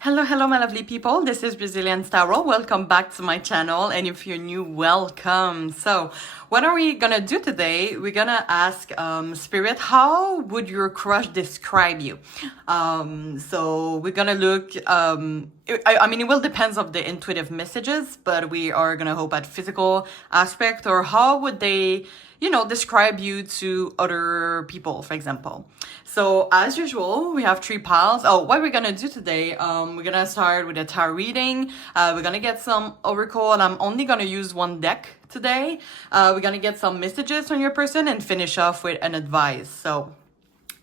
Hello, hello, my lovely people. This is Brazilian Tarot. Welcome back to my channel. And if you're new, welcome. So, what are we gonna do today? We're gonna ask Spirit, how would your crush describe you? So we're gonna look. I mean, it will depend on the intuitive messages, but we are gonna hope at physical aspect or how would they, describe you to other people, for example. So as usual, we have 3 piles. Oh, what we're gonna do today, we're gonna start with a tarot reading. We're gonna get some oracle, and I'm only gonna use 1 deck today. We're gonna get some messages from your person and finish off with an advice. So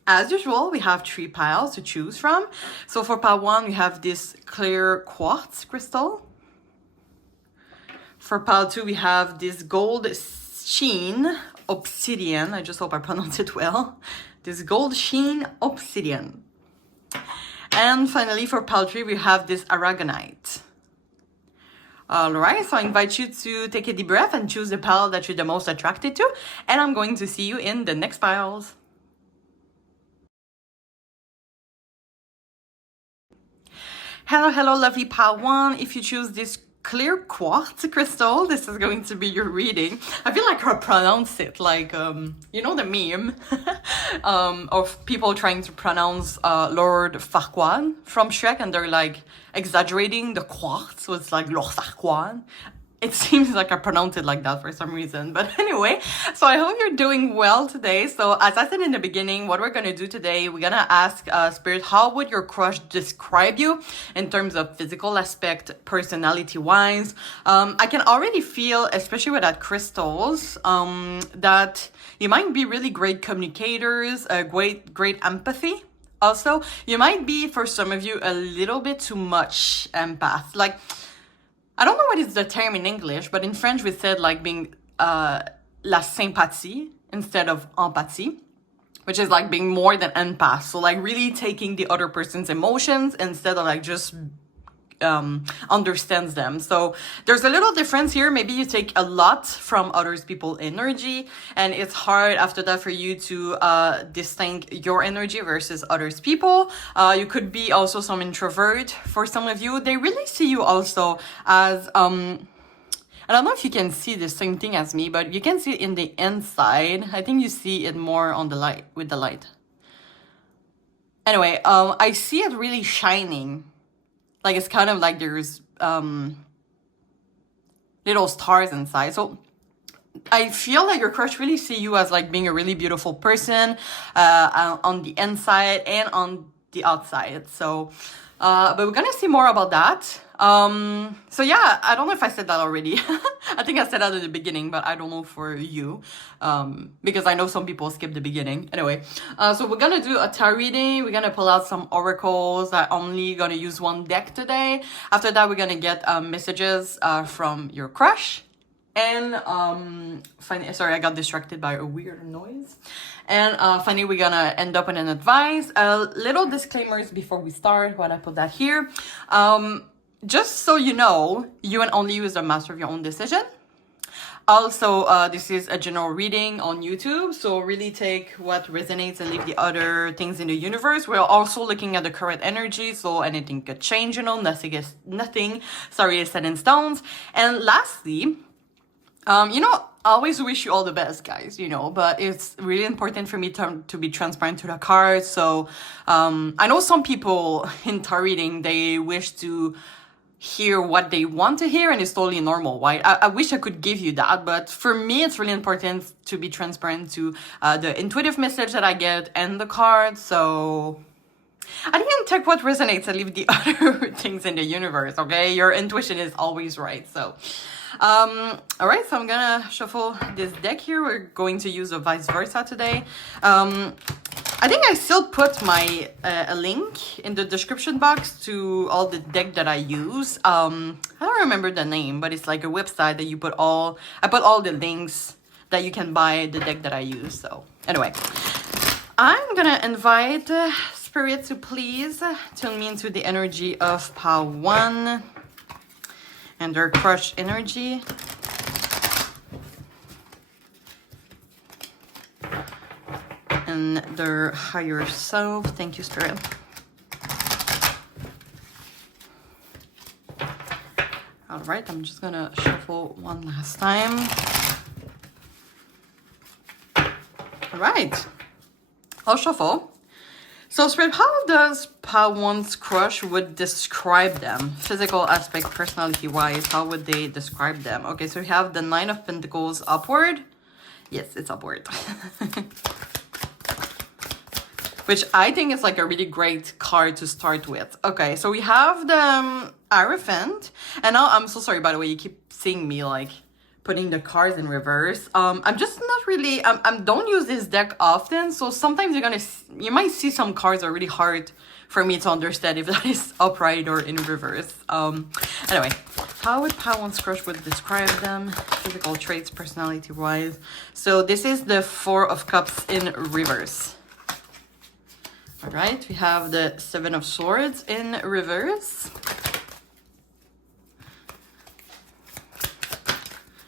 as usual, we have 3 piles to choose from. So for pile 1, we have this clear quartz crystal. For pile 2, we have this gold Sheen Obsidian. I just hope I pronounced it well. This gold Sheen Obsidian. And finally, for pile 3, we have this Aragonite. Alright, so I invite you to take a deep breath and choose the pile that you're the most attracted to. And I'm going to see you in the next piles. Hello, hello, lovely pile 1. If you choose this clear quartz crystal, this is going to be your reading. I feel like I pronounce it like, the meme of people trying to pronounce Lord Farquaad from Shrek, and they're like exaggerating the quartz, so it's like Lord Farquaad. It seems like I pronounce it like that for some reason. But anyway, so I hope you're doing well today. So as I said in the beginning, what we're going to do today, we're going to ask Spirit, how would your crush describe you in terms of physical aspect, personality-wise? I can already feel, especially with that crystals, that you might be really great communicators, great empathy. Also, you might be, for some of you, a little bit too much empath. Like, I don't know what is the term in English, but in French we said like being la sympathie instead of empathie, which is like being more than empath. So like really taking the other person's emotions instead of like just understands them. So there's a little difference here. Maybe you take a lot from others people's energy, and it's hard after that for you to distinct your energy versus others people. You could be also some introvert. For some of you, they really see you also as I don't know if you can see the same thing as me, but you can see it in the inside. I think you see it more on the light, with the light. Anyway, I see it really shining. Like, it's kind of like there's little stars inside. So I feel like your crush really see you as like being a really beautiful person on the inside and on the outside. So, but we're gonna see more about that. So yeah, I don't know if I said that already. I think I said that at the beginning, but I don't know for you, because I know some people skip the beginning. Anyway, so we're gonna do a tarot reading. We're gonna pull out some oracles. I'm only gonna use 1 deck today. After that, we're gonna get messages from your crush. And sorry, I got distracted by a weird noise. And finally, we're gonna end up in an advice. Little disclaimers before we start. Why I put that here? Just so you know, you and only you is the master of your own decision. Also, this is a general reading on YouTube, so really take what resonates and leave the other things in the universe. We're also looking at the current energy, so anything could change, nothing is set in stones. And lastly, I always wish you all the best, guys, but it's really important for me to be transparent to the cards. So I know some people in tarot reading, they wish to hear what they want to hear, and it's totally normal, right? I wish I could give you that, but for me, it's really important to be transparent to the intuitive message that I get and the cards. So I didn't take what resonates and leave the other things in the universe, okay? Your intuition is always right. So all right, so I'm gonna shuffle this deck here. We're going to use a vice versa today. I think I still put my a link in the description box to all the deck that I use. I don't remember the name, but it's like a website that I put all the links that you can buy the deck that I use. So anyway, I'm gonna invite Spirit to please tune me into the energy of pile 1 and their crush energy. And their higher self. Thank you, Spirit. All right, I'm just gonna shuffle one last time. All right, I'll shuffle. So, Spirit, how does Pawan's crush would describe them? Physical aspect, personality-wise, how would they describe them? Okay, so we have the Nine of Pentacles upward. Yes, it's upward. Which I think is like a really great card to start with. Okay, so we have the Hierophant. And now, I'm so sorry, by the way, you keep seeing me like putting the cards in reverse. I'm just not really, don't use this deck often. So sometimes you might see some cards are really hard for me to understand if that is upright or in reverse. Anyway, how would Pawan's crush would describe them? Physical traits, personality-wise. So this is the Four of Cups in reverse. All right, we have the Seven of Swords in reverse.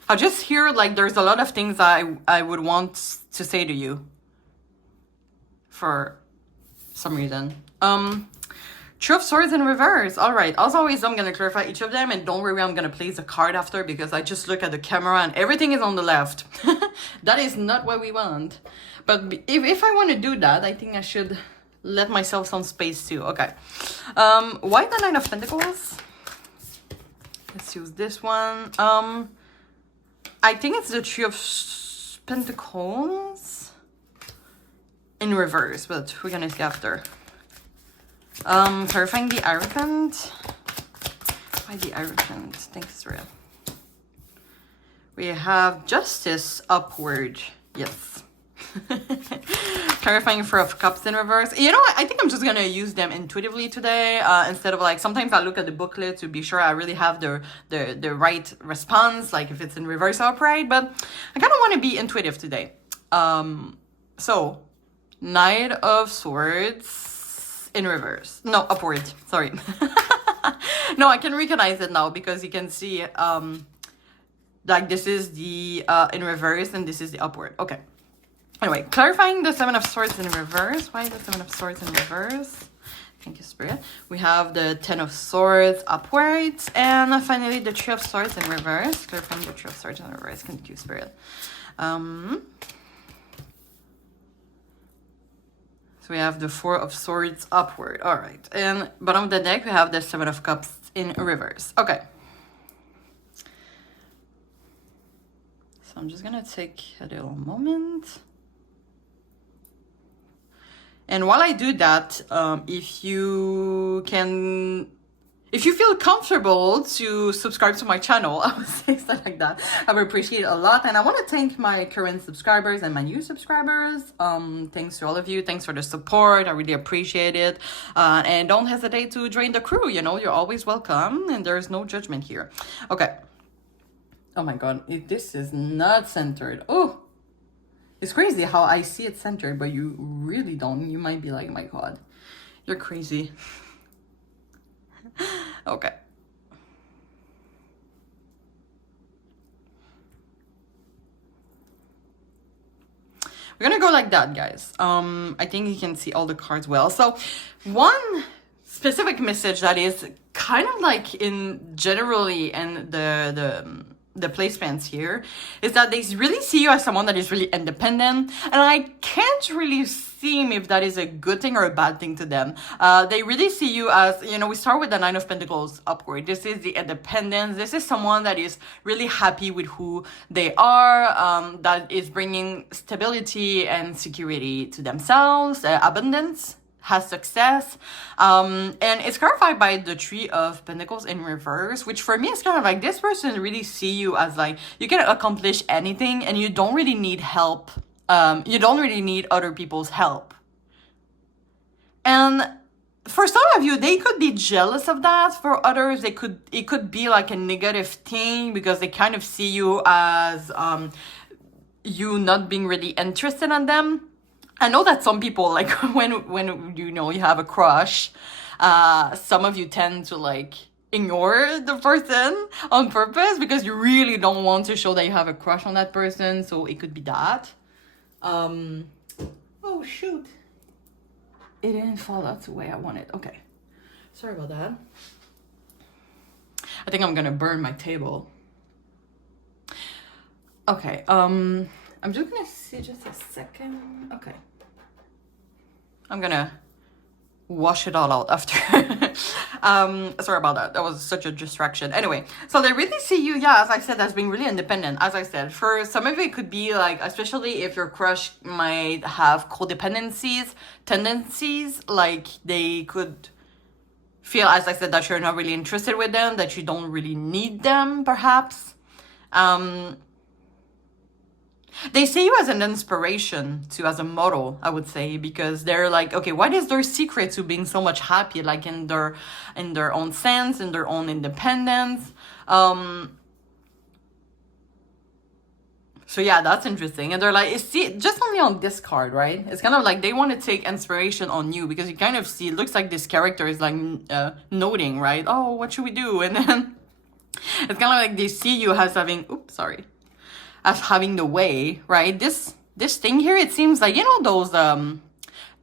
I just hear like there's a lot of things I would want to say to you for some reason. Two of Swords in reverse. All right, as always, I'm going to clarify each of them, and don't worry, I'm going to place a card after because I just look at the camera and everything is on the left. That is not what we want. But if I want to do that, I think I should let myself some space too. Okay. Why the Nine of Pentacles? Let's use this one. I think it's the Three of Pentacles in reverse, but we're gonna see after. Clarifying the Hierophant. Why the Hierophant? Thanks, Real. We have Justice upward. Yes. Clarifying Four of Cups in reverse. You know what? I think I'm just gonna use them intuitively today, instead of like sometimes I look at the booklet to be sure I really have the right response, like if it's in reverse or upright. But I kind of want to be intuitive today. So Knight of Swords in reverse. No, upward. Sorry. No, I can recognize it now because you can see like this is the in reverse and this is the upward. Okay. Anyway, clarifying the Seven of Swords in reverse. Why the Seven of Swords in reverse? Thank you, Spirit. We have the Ten of Swords upwards. And finally, the Three of Swords in reverse. Clarifying the Three of Swords in reverse. Thank you, Spirit. So we have the Four of Swords upward. All right. And bottom of the deck, we have the Seven of Cups in reverse. Okay. So I'm just going to take a little moment. And while I do that, if you feel comfortable to subscribe to my channel, I would say something like that. I would appreciate it a lot. And I want to thank my current subscribers and my new subscribers. Thanks to all of you. Thanks for the support. I really appreciate it. And don't hesitate to join the crew. You know, you're always welcome and there's no judgment here. Okay. Oh my God, this is not centered. Oh. It's crazy how I see it centered, but you really don't. You might be like, my God, you're crazy. Okay. We're gonna go like that, guys. I think you can see all the cards well. So one specific message that is kind of like in generally and the placements here is that they really see you as someone that is really independent, and I can't really see if that is a good thing or a bad thing to them. They really see you as, you know, we start with the Nine of Pentacles upward. This is the independence. This is someone that is really happy with who they are, that is bringing stability and security to themselves, abundance, has success, and it's clarified by the Three of Pentacles in reverse, which for me is kind of like this person really see you as like you can accomplish anything and you don't really need help. You don't really need other people's help. And for some of you, they could be jealous of that. For others, it could be like a negative thing because they kind of see you as you not being really interested in them. I know that some people, like when you know you have a crush, some of you tend to like ignore the person on purpose because you really don't want to show that you have a crush on that person. So it could be that. Oh shoot, it didn't fall out the way I wanted. Okay, sorry about that. I think I'm gonna burn my table. Okay, I'm just gonna see just a second. Okay. I'm gonna wash it all out after. Sorry about that. That was such a distraction. Anyway, so they really see you, yeah, as I said, as being really independent. As I said, for some of it could be like, especially if your crush might have codependencies, tendencies, like they could feel, as I said, that you're not really interested with them, that you don't really need them, perhaps. They see you as an inspiration to, as a model, I would say, because they're like, okay, what is their secret to being so much happy, like in their own sense, in their own independence. So yeah, that's interesting. And they're like, see, just only on this card, right? It's kind of like they want to take inspiration on you, because you kind of see, it looks like this character is like noting, right? Oh, what should we do? And then it's kind of like they see you as having, oops, sorry, as having the way, right? This thing here, it seems like, you know,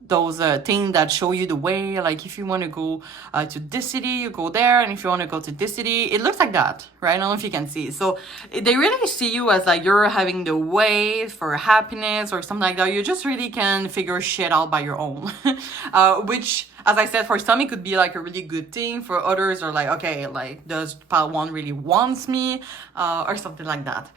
those things that show you the way, like if you want to go to this city, you go there, and if you want to go to this city, it looks like that, right? I don't know if you can see. So they really see you as like you're having the way for happiness or something like that. You just really can figure shit out by your own. Which, as I said, for some it could be like a really good thing. For others are like, okay, like does pile one really wants me, or something like that.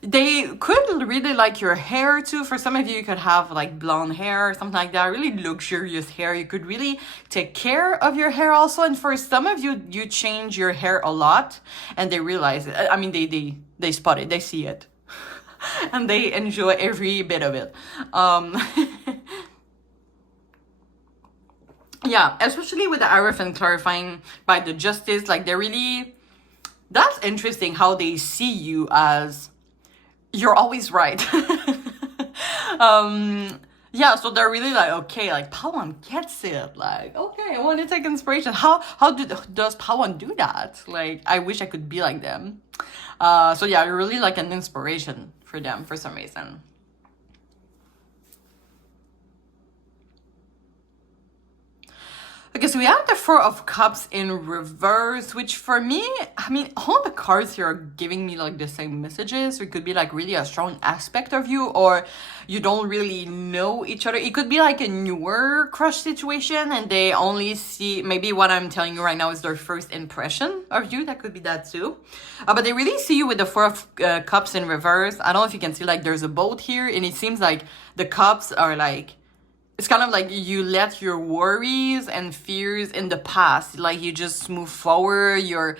They could really like your hair too. For some of you, you could have like blonde hair or something like that, really luxurious hair. You could really take care of your hair also. And for some of you, you change your hair a lot, and they realize it. I mean, they spot it, they see it, and they enjoy every bit of it. Yeah, especially with the Hierophant clarifying by the Justice, like they really, that's interesting how they see you as you're always right. Yeah, so they're really like, okay, like Pawan gets it. Like, okay, I want to take inspiration. How does Pawan do that? Like, I wish I could be like them. So yeah, you're really like an inspiration for them for some reason. Okay, so we have the Four of Cups in reverse, which for me, I mean, all the cards here are giving me like the same messages. It could be like really a strong aspect of you, or you don't really know each other. It could be like a newer crush situation, and they only see, maybe what I'm telling you right now is their first impression of you. That could be that too. But they really see you with the Four of Cups in reverse. I don't know if you can see, like there's a boat here, and it seems like the cups are like, it's kind of like you let your worries and fears in the past, like you just move forward. You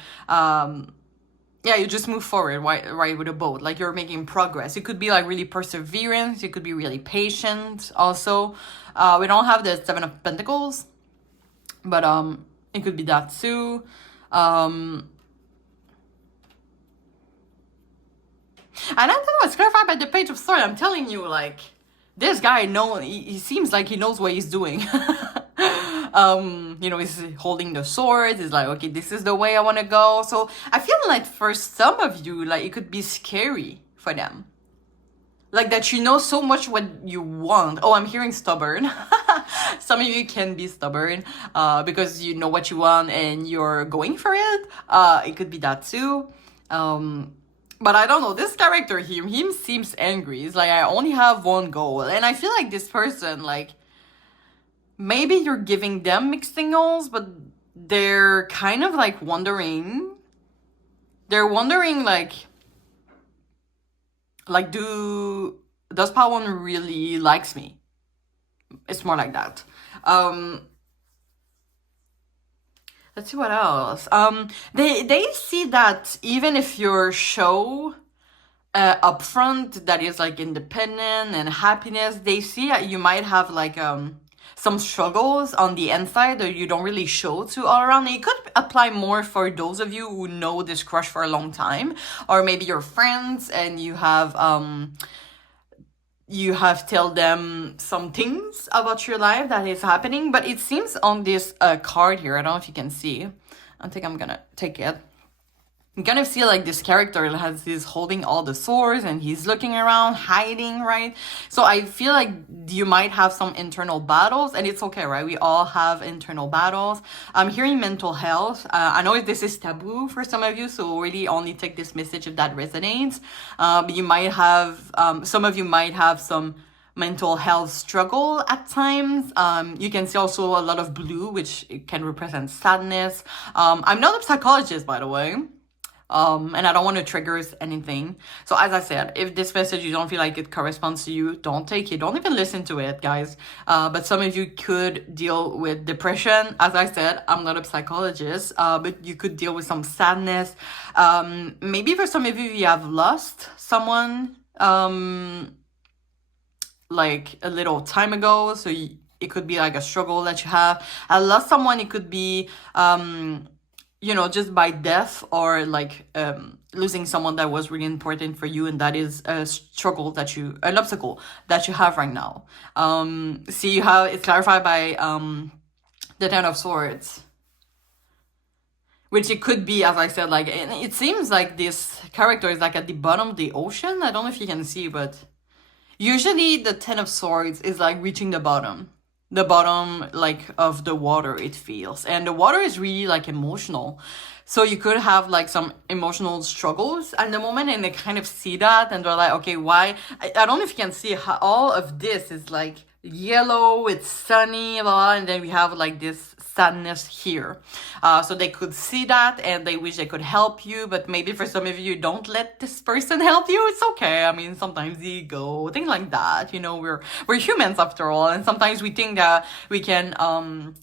just move forward, right, with a boat, like you're making progress. It could be like really perseverance. You could be really patient also. We don't have the Seven of Pentacles, but it could be that too. And I don't know, it's clarified by the Page of Swords. I'm telling you, like, this guy he seems like he knows what he's doing. You know, he's holding the sword. He's like, okay, this is the way I want to go. So I feel like for some of you, like it could be scary for them. Like that you know so much what you want. Oh, I'm hearing stubborn. Some of you can be stubborn because you know what you want and you're going for it. It could be that too. But I don't know, this character here, him seems angry. It's like, I only have one goal. And I feel like this person, like, maybe you're giving them mixed signals, but they're kind of like wondering. They're wondering, like does Pawan really likes me? It's more like that. Let's see what else. They see that even if your show upfront that is like independent and happiness, they see that you might have like some struggles on the inside that you don't really show to all around. It could apply more for those of you who know this crush for a long time, or maybe you're friends and you have told them some things about your life that is happening. But it seems on this card here, I don't know if you can see, I think I'm gonna take it. you kind of see like this character he's holding all the swords and he's looking around, hiding, right? So I feel like you might have some internal battles, and it's okay, right? We all have internal battles. I'm hearing mental health. I know this is taboo for some of you, so really only take this message if that resonates. You might have, some of you might have some mental health struggle at times. You can see also a lot of blue, which can represent sadness. I'm not a psychologist, by the way. And I don't want to trigger anything. So as I said, if this message, you don't feel like it corresponds to you, don't take it. Don't even listen to it, guys. But some of you could deal with depression. As I said, I'm not a psychologist, but you could deal with some sadness. Maybe for some of you, you have lost someone, like a little time ago. So it could be like a struggle that you have. I lost someone. It could be, just by death, or like losing someone that was really important for you, and that is a struggle an obstacle that you have right now. See, you have it's clarified by the Ten of Swords, which it could be, as I said, like it seems like this character is like at the bottom of the ocean. I don't know if you can see, but usually the Ten of Swords is like reaching the bottom like of the water, it feels, and the water is really like emotional. So you could have like some emotional struggles at the moment, and they kind of see that, and they're like, okay, why? I don't know if you can see how all of this is like yellow, it's sunny, blah, blah, and then we have like this sadness here. So they could see that, and they wish they could help you, but maybe for some of you, don't let this person help you. It's okay. I mean, sometimes ego, things like that. We're humans after all, and sometimes we think that we can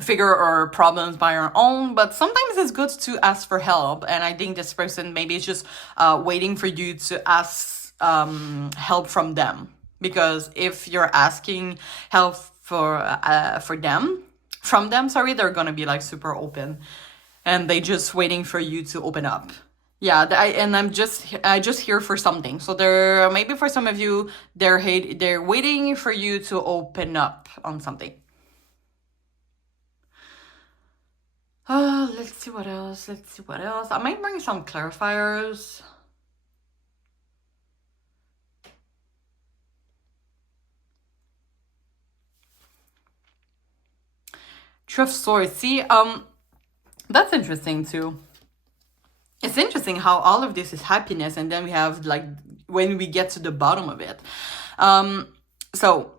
figure our problems by our own, but sometimes it's good to ask for help. And I think this person maybe is just waiting for you to ask help from them, because if you're asking help from them, they're gonna be like super open, and they just waiting for you to open up. Yeah, I just here for something. So there, maybe for some of you, they're waiting for you to open up on something. Let's see what else. I might bring some clarifiers. True of Swords. See, that's interesting too. It's interesting how all of this is happiness, and then we have like when we get to the bottom of it. So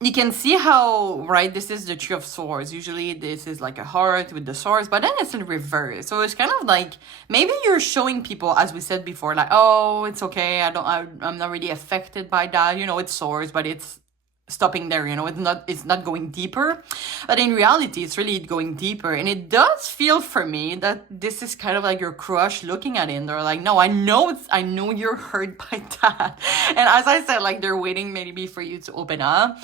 you can see how, right, this is the Tree of Swords. Usually this is like a heart with the swords, but then it's in reverse. So it's kind of like, maybe you're showing people, as we said before, like, oh, it's okay, I'm not really affected by that. It's swords, but it's stopping there, it's not going deeper. But in reality, it's really going deeper. And it does feel for me that this is kind of like your crush looking at it, and they're like, no, I know you're hurt by that. And as I said, like, they're waiting maybe for you to open up.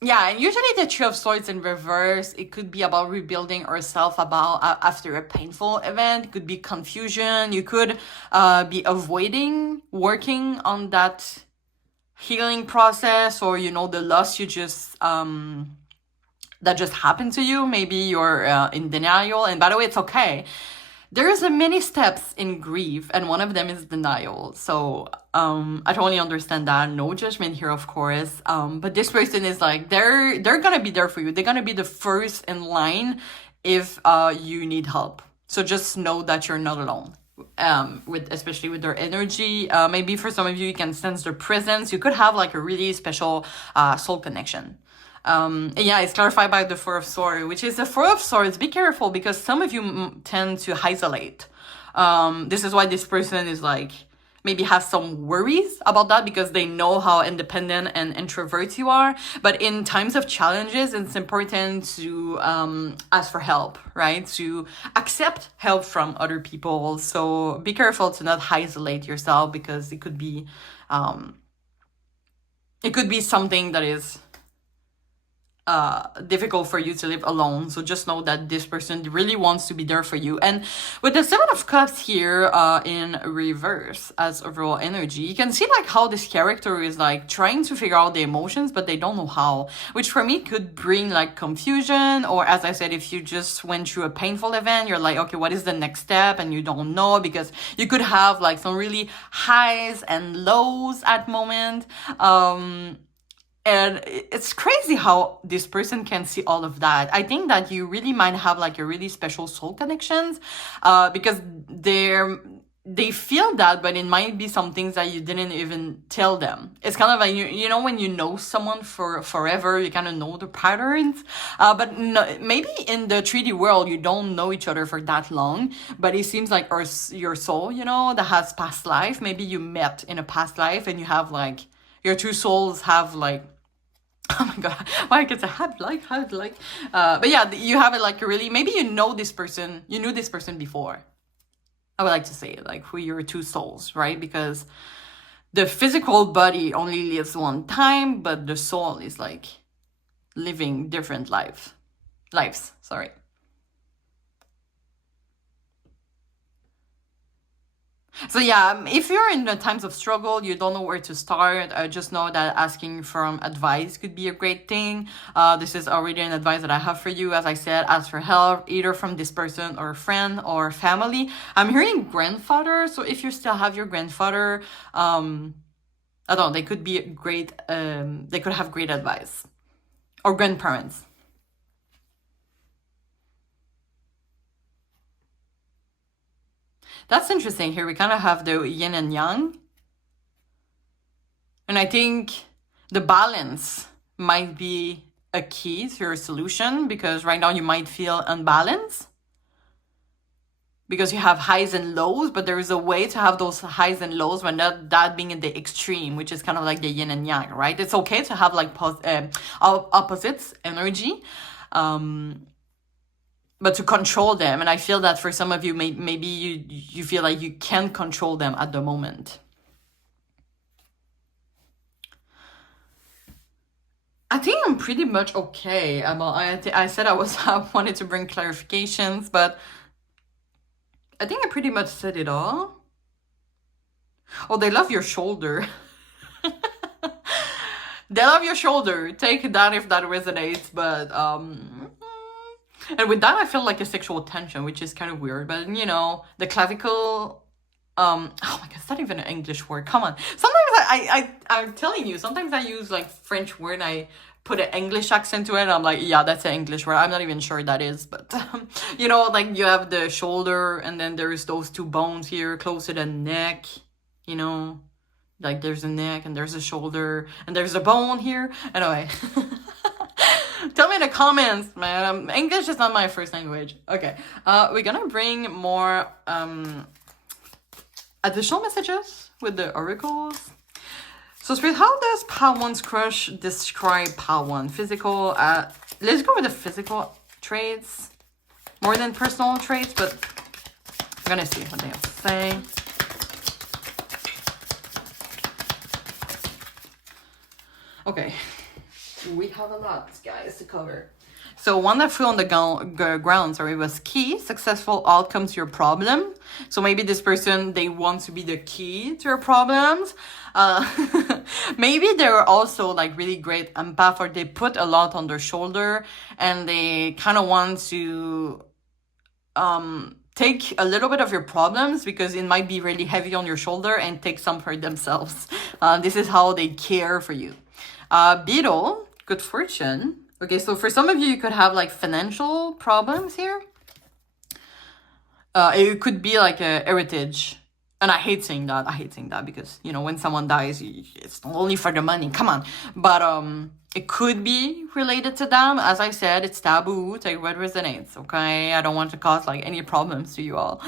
Yeah, and usually the Tree of Swords in reverse, it could be about rebuilding ourselves after a painful event. It could be confusion. You could be avoiding working on that healing process, or the loss you just that just happened to you. Maybe you're in denial, and by the way, it's okay. There's many steps in grief, and one of them is denial. So I totally understand that. No judgment here, of course. But this person is like, they're gonna be there for you. They're gonna be the first in line if you need help. So just know that you're not alone. Especially with their energy. Maybe for some of you, you can sense their presence. You could have like a really special soul connection. And yeah, it's clarified by the Four of Swords, which is the Four of Swords. Be careful, because some of you tend to isolate. This is why this person is like, maybe has some worries about that, because they know how independent and introvert you are. But in times of challenges, it's important to ask for help, right? To accept help from other people. So be careful to not isolate yourself, because it could be something that is difficult for you to live alone. So just know that this person really wants to be there for you. And with the Seven of Cups here in reverse as overall energy, you can see like how this character is like trying to figure out the emotions, but they don't know how, which for me could bring like confusion, or as I said, if you just went through a painful event, you're like, okay, what is the next step? And you don't know, because you could have like some really highs and lows at moment. And it's crazy how this person can see all of that. I think that you really might have like a really special soul connections, because they feel that, but it might be some things that you didn't even tell them. It's kind of like, you know, when you know someone for forever, you kind of know the patterns. But no, maybe in the 3D world, you don't know each other for that long, but it seems like your soul, you know, that has past life. Maybe you met in a past life and you have like, your two souls have like, oh my god, why I get to have like, but yeah, you have it like really, maybe you know this person, you knew this person before. I would like to say it, like who your two souls, right? Because the physical body only lives one time, but the soul is like living different lives, sorry. So yeah, if you're in the times of struggle, you don't know where to start, just know that asking from advice could be a great thing. This is already an advice that I have for you. As I said, ask for help, either from this person or friend or family. I'm hearing grandfather, so if you still have your grandfather, I don't know, they could be great, they could have great advice. Or grandparents. That's interesting. Here we kind of have the yin and yang. And I think the balance might be a key to your solution, because right now you might feel unbalanced because you have highs and lows, but there is a way to have those highs and lows when that being in the extreme, which is kind of like the yin and yang, right? It's okay to have like opposites energy. But to control them, and I feel that for some of you, maybe you feel like you can't control them at the moment. I think I'm pretty much okay. I said I wanted to bring clarifications, but I think I pretty much said it all. Oh, they love your shoulder. They love your shoulder. Take that if that resonates, but and with that, I feel like a sexual tension, which is kind of weird. But, you know, the clavicle... oh my god, it's not even an English word. Come on. Sometimes I'm telling you, sometimes I use, like, French word and I put an English accent to it. And I'm like, yeah, that's an English word. I'm not even sure that is. But, you know, like, you have the shoulder and then there's those two bones here close to the neck. You know, like, there's a neck and there's a shoulder and there's a bone here. Anyway... Tell me in the comments, man. English is not my first language. Okay, we're gonna bring more additional messages with the oracles. So, Spirit, how does Pawan's crush describe Pawan? Physical, let's go with the physical traits, more than personal traits, but we're gonna see what they have to say. Okay. We have a lot, guys, to cover. So one that flew on the ground, sorry, was key, successful outcome to your problem. So maybe this person, they want to be the key to your problems. Maybe they're also like really great empath, or they put a lot on their shoulder and they kind of want to take a little bit of your problems, because it might be really heavy on your shoulder, and take some for themselves. This is how they care for you. Beetle, good fortune. Okay, so for some of you could have like financial problems here. It could be like a heritage. And I hate saying that because, you know, when someone dies, it's only for the money. Come on. But it could be related to them. As I said, it's taboo. Take what resonates, okay? I don't want to cause like any problems to you all.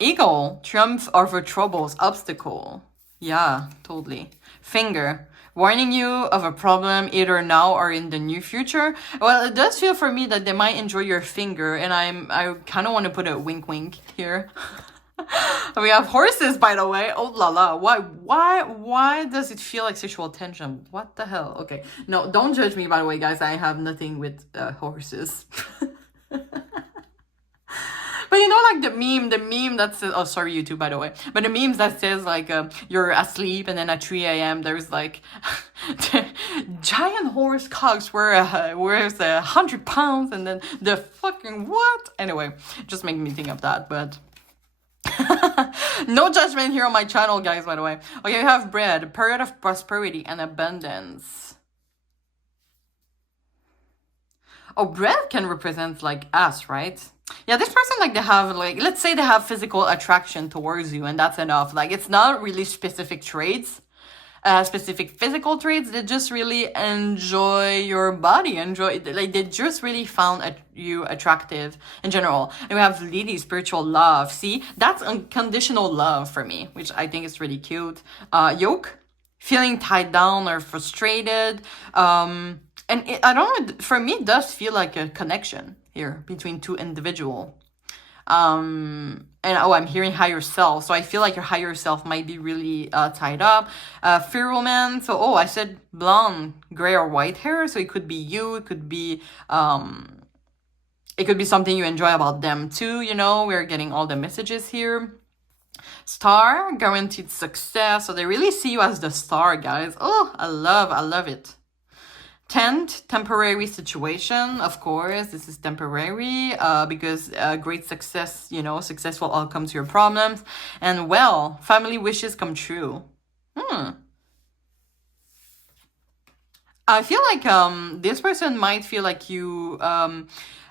Eagle, triumph over troubles, obstacle. Yeah, totally. Finger, warning you of a problem either now or in the near future. Well, it does feel for me that they might enjoy your finger, and I kind of want to put a wink wink here. We have horses, by the way. Oh la la. Why does it feel like sexual tension? What the hell? Okay. No, don't judge me, by the way, guys. I have nothing with horses. But you know, like the meme that says, oh, sorry, YouTube, by the way, but the memes that says, like, you're asleep and then at 3 a.m. there's, like, giant horse cocks weighs 100 pounds and then the fucking what? Anyway, just make me think of that, but no judgment here on my channel, guys, by the way. Okay, you have bread, a period of prosperity and abundance. Oh, bread can represent, like, us, right? Yeah, this person, like, they have, like, let's say they have physical attraction towards you, and that's enough. Like, it's not really specific traits, specific physical traits. They just really enjoy your body, like, they just really found you attractive in general. And we have lady, spiritual love. See, that's unconditional love for me, which I think is really cute. Yoke, feeling tied down or frustrated. And I don't know, for me, it does feel like a connection here between two individuals. And oh, I'm hearing higher self. So I feel like your higher self might be really tied up. Fear woman. So, oh, I said blonde, gray, or white hair. So it could be you. It could be something you enjoy about them too. You know, we're getting all the messages here. Star, guaranteed success. So they really see you as the star, guys. Oh, I love it. Tent, temporary situation, of course, this is temporary, because great success, you know, successful outcomes to your problems. And well, family wishes come true. I feel like this person might feel like you, I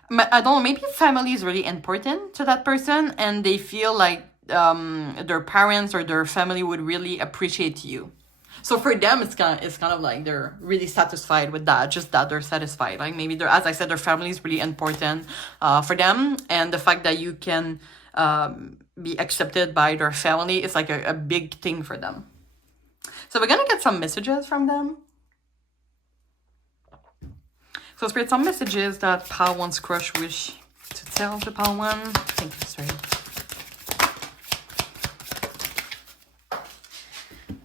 don't know, maybe family is really important to that person, and they feel like their parents or their family would really appreciate you. So for them, it's kind of like they're really satisfied with that, just that they're satisfied. Like maybe as I said, their family is really important for them. And the fact that you can be accepted by their family is like a big thing for them. So we're going to get some messages from them. So Spirit, some messages that Pal One's crush wish to tell to Pal One. Thank you, Spirit.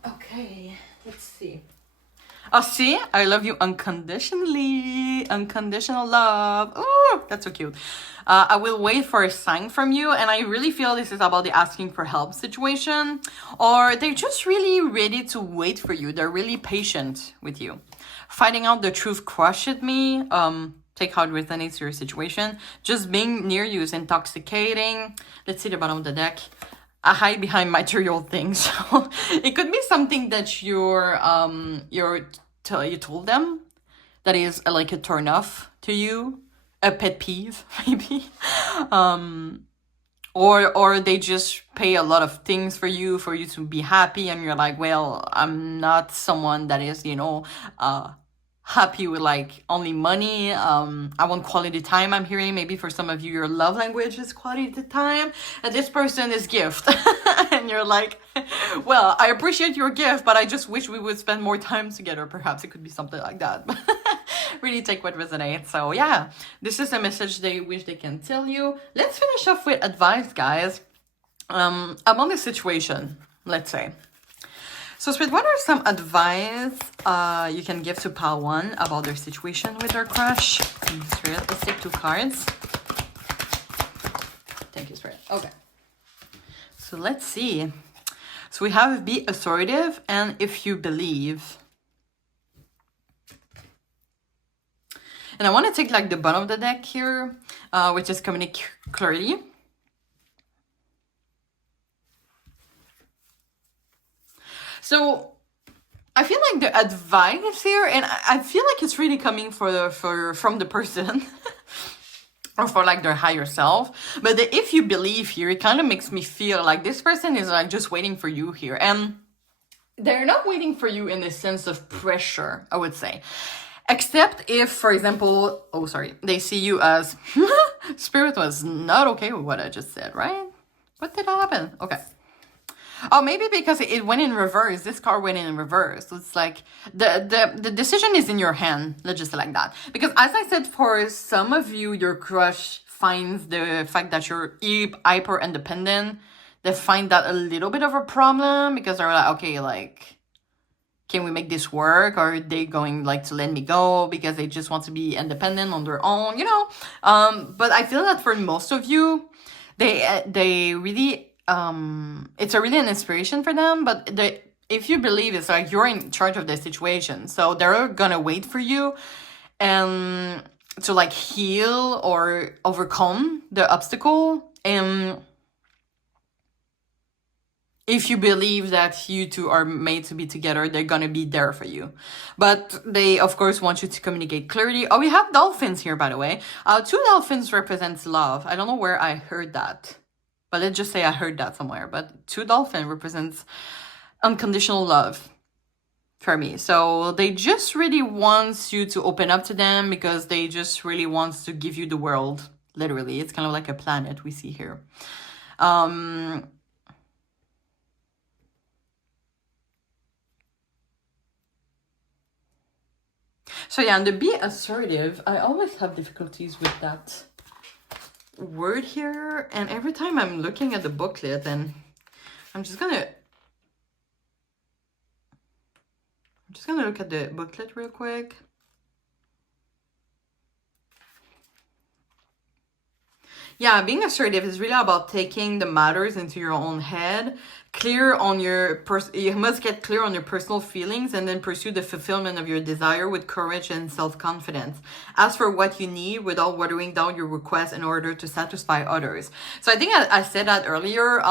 Okay, let's see. Oh, see? I love you unconditionally. Unconditional love. Ooh, that's so cute. I will wait for a sign from you. And I really feel this is about the asking for help situation. Or they're just really ready to wait for you. They're really patient with you. Finding out the truth crushed me. Take how it resonates to your situation. Just being near you is intoxicating. Let's see the bottom of the deck. I hide behind material things. So it could be something that you told them that is like a turn off to you, a pet peeve maybe, or they just pay a lot of things for you to be happy, and you're like, well, I'm not someone that is, you know, happy with like only money. I want quality time. I'm hearing maybe for some of you your love language is quality time, and this person is gift. And you're like, well, I appreciate your gift, but I just wish we would spend more time together. Perhaps it could be something like that. Really take what resonates. So yeah, this is a message they wish they can tell you. Let's finish off with advice, guys, about the situation, let's say. So, Spirit, what are some advice you can give to Pal One about their situation with their crush? Spirit, let's take 2 cards. Thank you, Spirit. Okay. So, let's see. So, we have be authoritative and if you believe. And I want to take like the bottom of the deck here, which is communicate clarity. So I feel like the advice here, and I feel like it's really coming from the person or for like their higher self. But the if you believe here, it kind of makes me feel like this person is like just waiting for you here. And they're not waiting for you in a sense of pressure, I would say. Except if, for example, oh, sorry, they see you as Spirit was not okay with what I just said, right? What did happen? Okay. Oh, maybe because it went in reverse. This card went in reverse. So it's like the decision is in your hand. Let's just say like that. Because as I said, for some of you, your crush finds the fact that you're hyper independent they find that a little bit of a problem because they're like, okay, like, can we make this work? Or are they going like to let me go because they just want to be independent on their own, you know? But I feel that for most of you, they really, it's a really an inspiration for them, but if you believe it's like you're in charge of the situation, so they're gonna wait for you and to like heal or overcome the obstacle. And if you believe that you two are made to be together, they're gonna be there for you. But they, of course, want you to communicate clearly. Oh, we have dolphins here, by the way. 2 dolphins represents love. I don't know where I heard that, but let's just say I heard that somewhere. But 2 dolphin represents unconditional love for me. So they just really want you to open up to them because they just really want to give you the world. Literally, it's kind of like a planet we see here. So yeah, and to be assertive, I always have difficulties with that word here. And every time I'm looking at the booklet, and I'm just gonna look at the booklet real quick. Yeah, being assertive is really about taking the matters into your own head, you must get clear on your personal feelings and then pursue the fulfillment of your desire with courage and self-confidence. Ask for what you need without watering down your requests in order to satisfy others. So I think I said that earlier.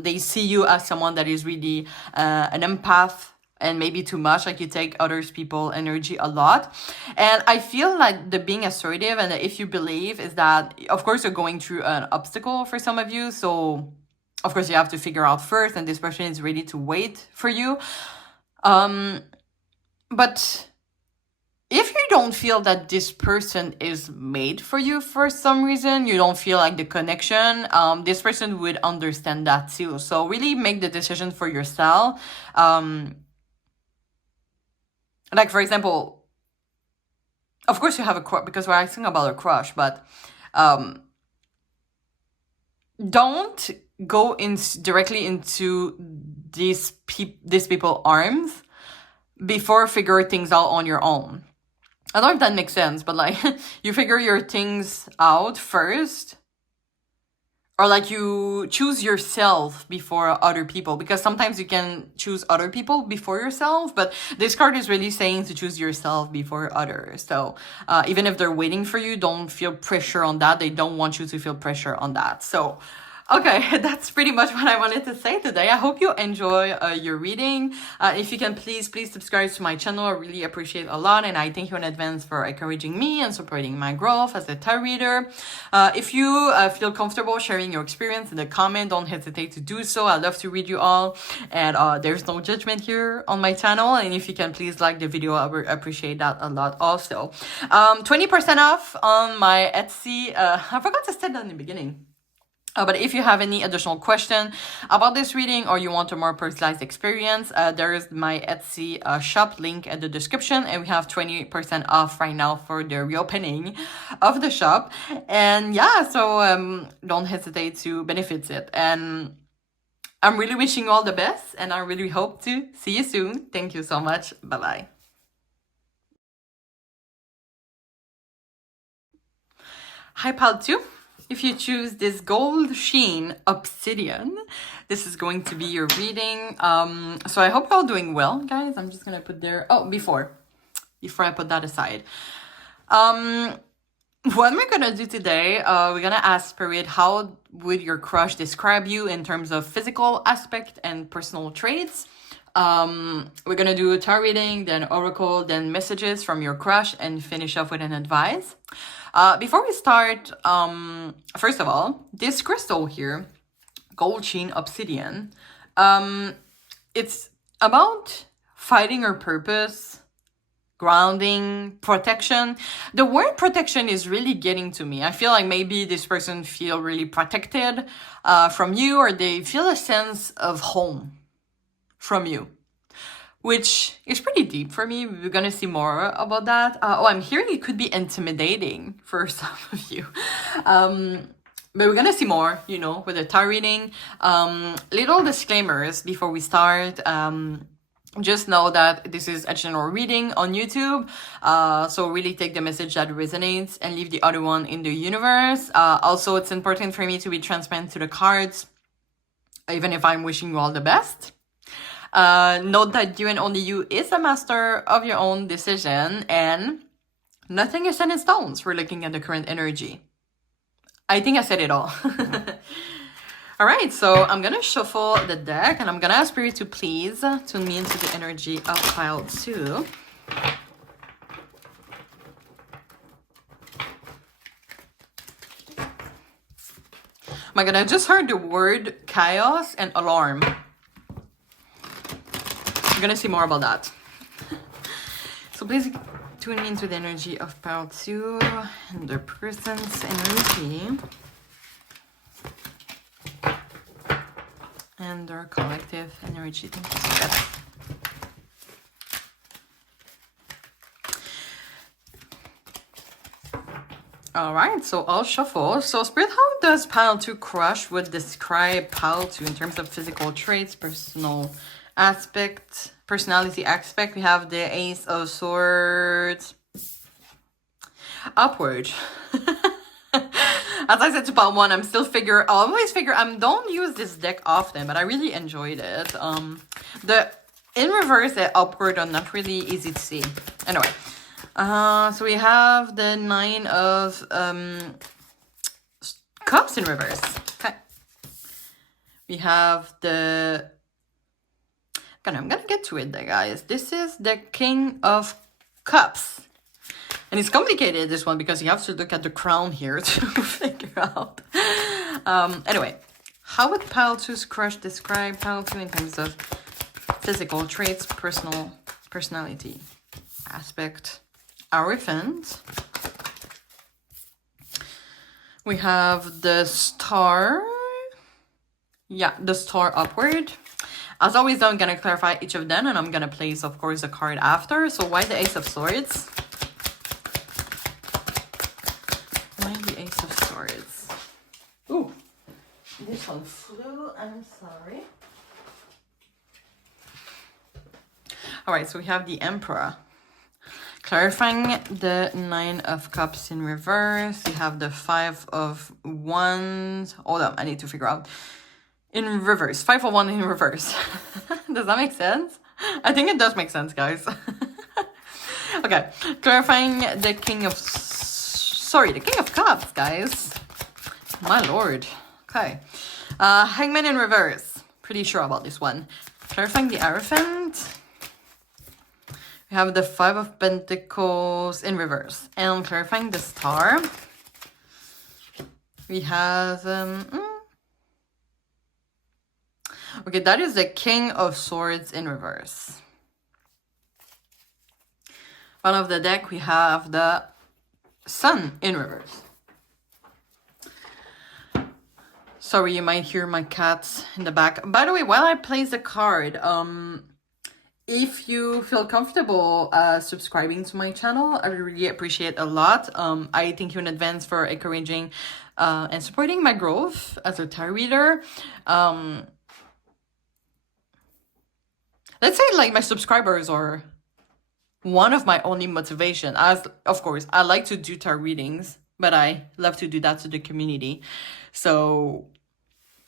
They see you as someone that is really an empath, and maybe too much, like you take others people energy a lot. And I feel like the being assertive and if you believe is that, of course, you're going through an obstacle for some of you. So of course you have to figure out first, and this person is ready to wait for you. But if you don't feel that this person is made for you for some reason, you don't feel like the connection, this person would understand that too. So really make the decision for yourself. Like, for example, of course you have a crush, because we're asking about a crush, but don't go directly into these people's arms before figure things out on your own. I don't know if that makes sense, but like you figure your things out first. Or like you choose yourself before other people, because sometimes you can choose other people before yourself, but this card is really saying to choose yourself before others. So even if they're waiting for you, don't feel pressure on that. They don't want you to feel pressure on that. So okay, that's pretty much what I wanted to say today. I hope you enjoy your reading. If you can, please subscribe to my channel. I really appreciate it a lot. And I thank you in advance for encouraging me and supporting my growth as a tarot reader. If you feel comfortable sharing your experience in the comment, don't hesitate to do so. I love to read you all. And there's no judgment here on my channel. And if you can, please like the video. I would appreciate that a lot also. 20% off on my Etsy. I forgot to say that in the beginning. But if you have any additional question about this reading or you want a more personalized experience, there is my Etsy shop link in the description, and we have 20% off right now for the reopening of the shop. And yeah, so don't hesitate to benefit it. And I'm really wishing you all the best, and I really hope to see you soon. Thank you so much. Bye-bye. Hi, Pal 2. If you choose this gold sheen Obsidian, this is going to be your reading. So I hope you're all doing well, guys. I'm just gonna put there. Oh, before I put that aside, what we're gonna do today, we're gonna ask Spirit, how would your crush describe you in terms of physical aspect and personal traits? We're gonna do a tarot reading, then oracle, then messages from your crush, and finish off with an advice. Before we start, first of all, this crystal here, gold sheen Obsidian, it's about finding your purpose, grounding, protection. The word protection is really getting to me. I feel like maybe this person feel really protected from you, or they feel a sense of home from you, which is pretty deep for me. We're gonna see more about that. I'm hearing it could be intimidating for some of you. but we're gonna see more, you know, with the tarot reading. Little disclaimers before we start. Just know that this is a general reading on YouTube. So really take the message that resonates and leave the other one in the universe. Also, it's important for me to be transparent to the cards, even if I'm wishing you all the best. Note that you and only you is a master of your own decision, and nothing is set in stones. We're looking at the current energy. I think I said it all. All right, so I'm gonna shuffle the deck and I'm gonna ask Spirit to please tune me into the energy of pile 2. Oh my god, I just heard the word chaos and alarm. We're gonna see more about that. So please tune me into the energy of pile 2 and the person's energy. And their collective energy. Thank you so much. Alright, so I'll shuffle. So Spirit, how does pile 2 crush would describe pile 2 in terms of physical traits, personality aspect? We have the Ace of Swords. Upward. As I said to pile 1, I always figure I don't use this deck often, but I really enjoyed it. The in reverse and upward are not really easy to see. Anyway, so we have the 9 of Cups in reverse. Okay. We have the... I'm gonna get to it there, guys. This is the King of Cups. And it's complicated, this one, because you have to look at the crown here to figure out. Anyway, how would pile 2's crush describe pile 2 in terms of physical traits, personality aspect? Hierophant. We have the Star. Yeah, the Star upward. As always, I'm going to clarify each of them, and I'm going to place, of course, the card after. So why the Ace of Swords? Ooh, this one flew, I'm sorry. Alright, so we have the Emperor. Clarifying the 9 of Cups in reverse. We have the 5 of Wands. Hold on, I need to figure out. In reverse. 5 of Wands in reverse. Does that make sense? I think it does make sense, guys. Okay, clarifying the King of... Sorry, the King of Cups, guys. My lord. Okay. Hangman in reverse. Pretty sure about this one. Clarifying the Hierophant. We have the 5 of Pentacles in reverse. And clarifying the Star. We have... Okay, that is the King of Swords in reverse. Bottom of the deck, we have the Sun in reverse. Sorry, you might hear my cats in the back. By the way, while I place the card, if you feel comfortable subscribing to my channel, I would really appreciate a lot. I thank you in advance for encouraging and supporting my growth as a tarot reader. Let's say like my subscribers are one of my only motivation. As of course, I like to do tarot readings, but I love to do that to the community. So,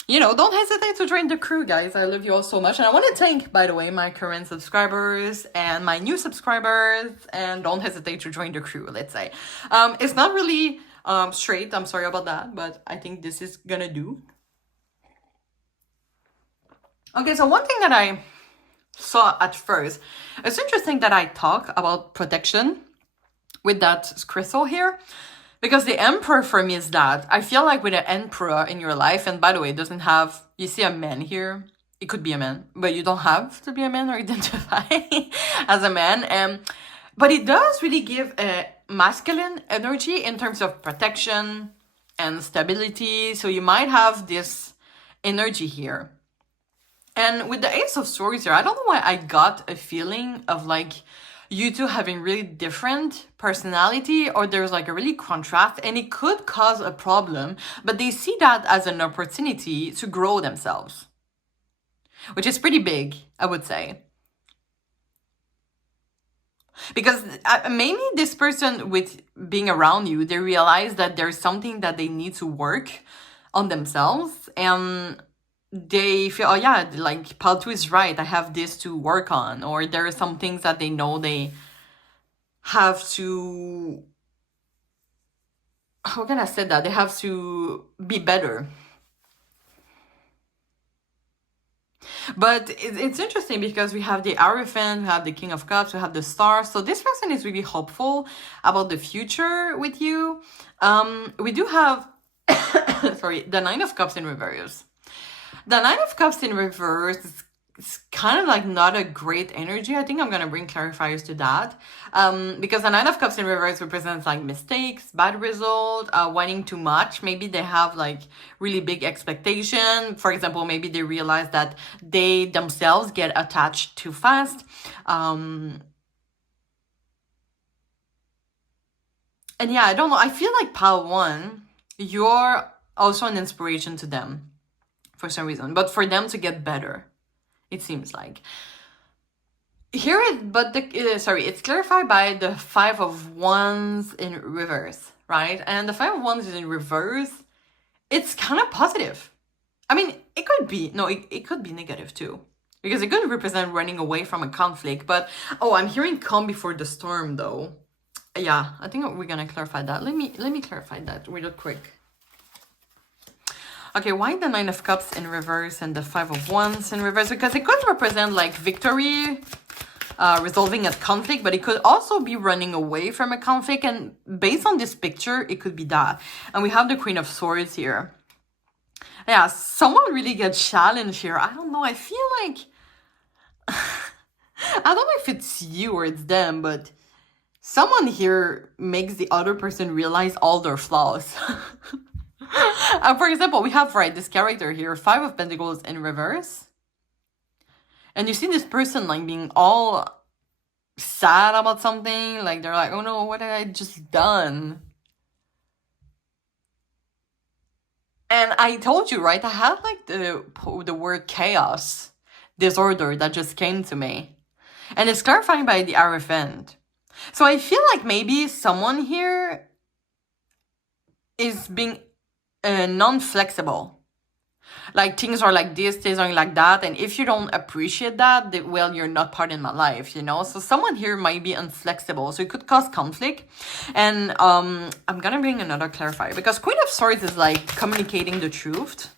you know, don't hesitate to join the crew, guys. I love you all so much. And I want to thank, by the way, my current subscribers and my new subscribers. And don't hesitate to join the crew, let's say. It's not really straight. I'm sorry about that. But I think this is gonna do. Okay, so one thing that I saw at first, it's interesting that I talk about protection with that crystal here. Because the Emperor for me is that. I feel like with an Emperor in your life, and by the way, it doesn't have, you see a man here, it could be a man, but you don't have to be a man or identify as a man. But it does really give a masculine energy in terms of protection and stability. So you might have this energy here. And with the Ace of Swords here, I don't know why I got a feeling of like you two having really different personality, or there's like a really contrast, and it could cause a problem, but they see that as an opportunity to grow themselves, which is pretty big, I would say. Because maybe this person, with being around you, they realize that there's something that they need to work on themselves, and they feel, oh yeah, like Paltu is right, I have this to work on, or there are some things that they know they have to, how can I say that? They have to be better. But it's interesting because we have the Hierophant, we have the King of Cups, we have the Star. So this person is really hopeful about the future with you. We do have, sorry, the Nine of Cups in reverse. The Nine of Cups in reverse is kind of like not a great energy. I think I'm gonna bring clarifiers to that. Because the Nine of Cups in reverse represents like mistakes, bad result, wanting too much. Maybe they have like really big expectation. For example, maybe they realize that they themselves get attached too fast. And yeah, I don't know. I feel like Pal 1, you're also an inspiration to them for some reason, but for them to get better, it seems like. Here it's clarified by the Five of Wands in reverse, right? And the Five of Wands is in reverse. It's kind of positive. I mean, it could be, no, it could be negative too, because it could represent running away from a conflict. But, oh, I'm hearing calm before the storm though. Yeah, I think we're gonna clarify that. Let me clarify that real quick. Okay, why the Nine of Cups in reverse and the Five of Wands in reverse? Because it could represent like victory, resolving a conflict, but it could also be running away from a conflict. And based on this picture, it could be that. And we have the Queen of Swords here. Yeah, someone really gets challenged here. I don't know. I feel like, I don't know if it's you or it's them, but someone here makes the other person realize all their flaws. For example, we have, right, this character here, Five of Pentacles in reverse. And you see this person like being all sad about something. Like they're like, oh no, what have I just done? And I told you, right, I had like the word chaos, disorder that just came to me. And it's clarified by the Hierophant. So I feel like maybe someone here is being non-flexible. Like things are like this, things are like that, and if you don't appreciate that, well, you're not part in my life, you know. So someone here might be inflexible, so it could cause conflict. And I'm gonna bring another clarifier, because Queen of Swords is like communicating the truth.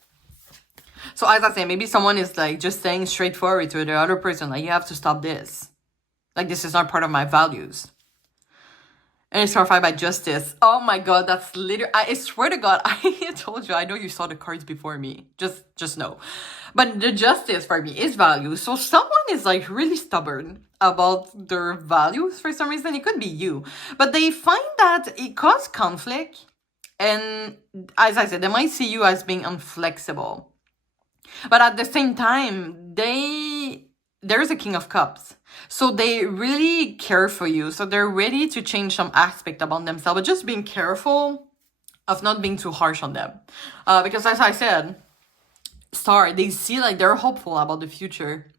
So as I say, maybe someone is like just saying straightforward to the other person, like, you have to stop this, like this is not part of my values. And it's clarified by Justice. Oh my god, that's literally, I swear to god, I told you, I know you saw the cards before me. Just know. But the Justice for me is values. So someone is like really stubborn about their values for some reason. It could be you. But they find that it causes conflict. And as I said, they might see you as being inflexible. But at the same time, there's a King of Cups. So they really care for you. So they're ready to change some aspect about themselves, but just being careful of not being too harsh on them. Because as I said, Star, they see like they're hopeful about the future.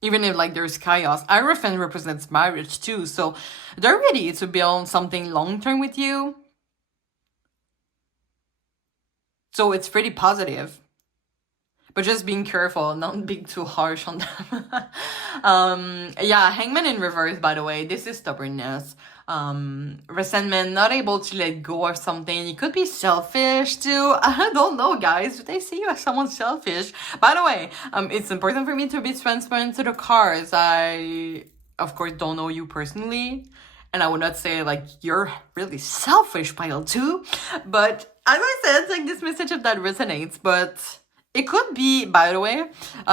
Even if like there's chaos. Hierophant represents marriage too. So they're ready to build something long-term with you. So it's pretty positive. But just being careful, not being too harsh on them. Yeah, Hangman in reverse, by the way. This is stubbornness. Resentment, not able to let go of something. You could be selfish too. I don't know, guys. Do they see you as someone selfish? By the way, it's important for me to be transparent to the cards. I, of course, don't know you personally. And I would not say, like, you're really selfish, Pile 2. But as I said, it's like this message of that resonates. But it could be, by the way,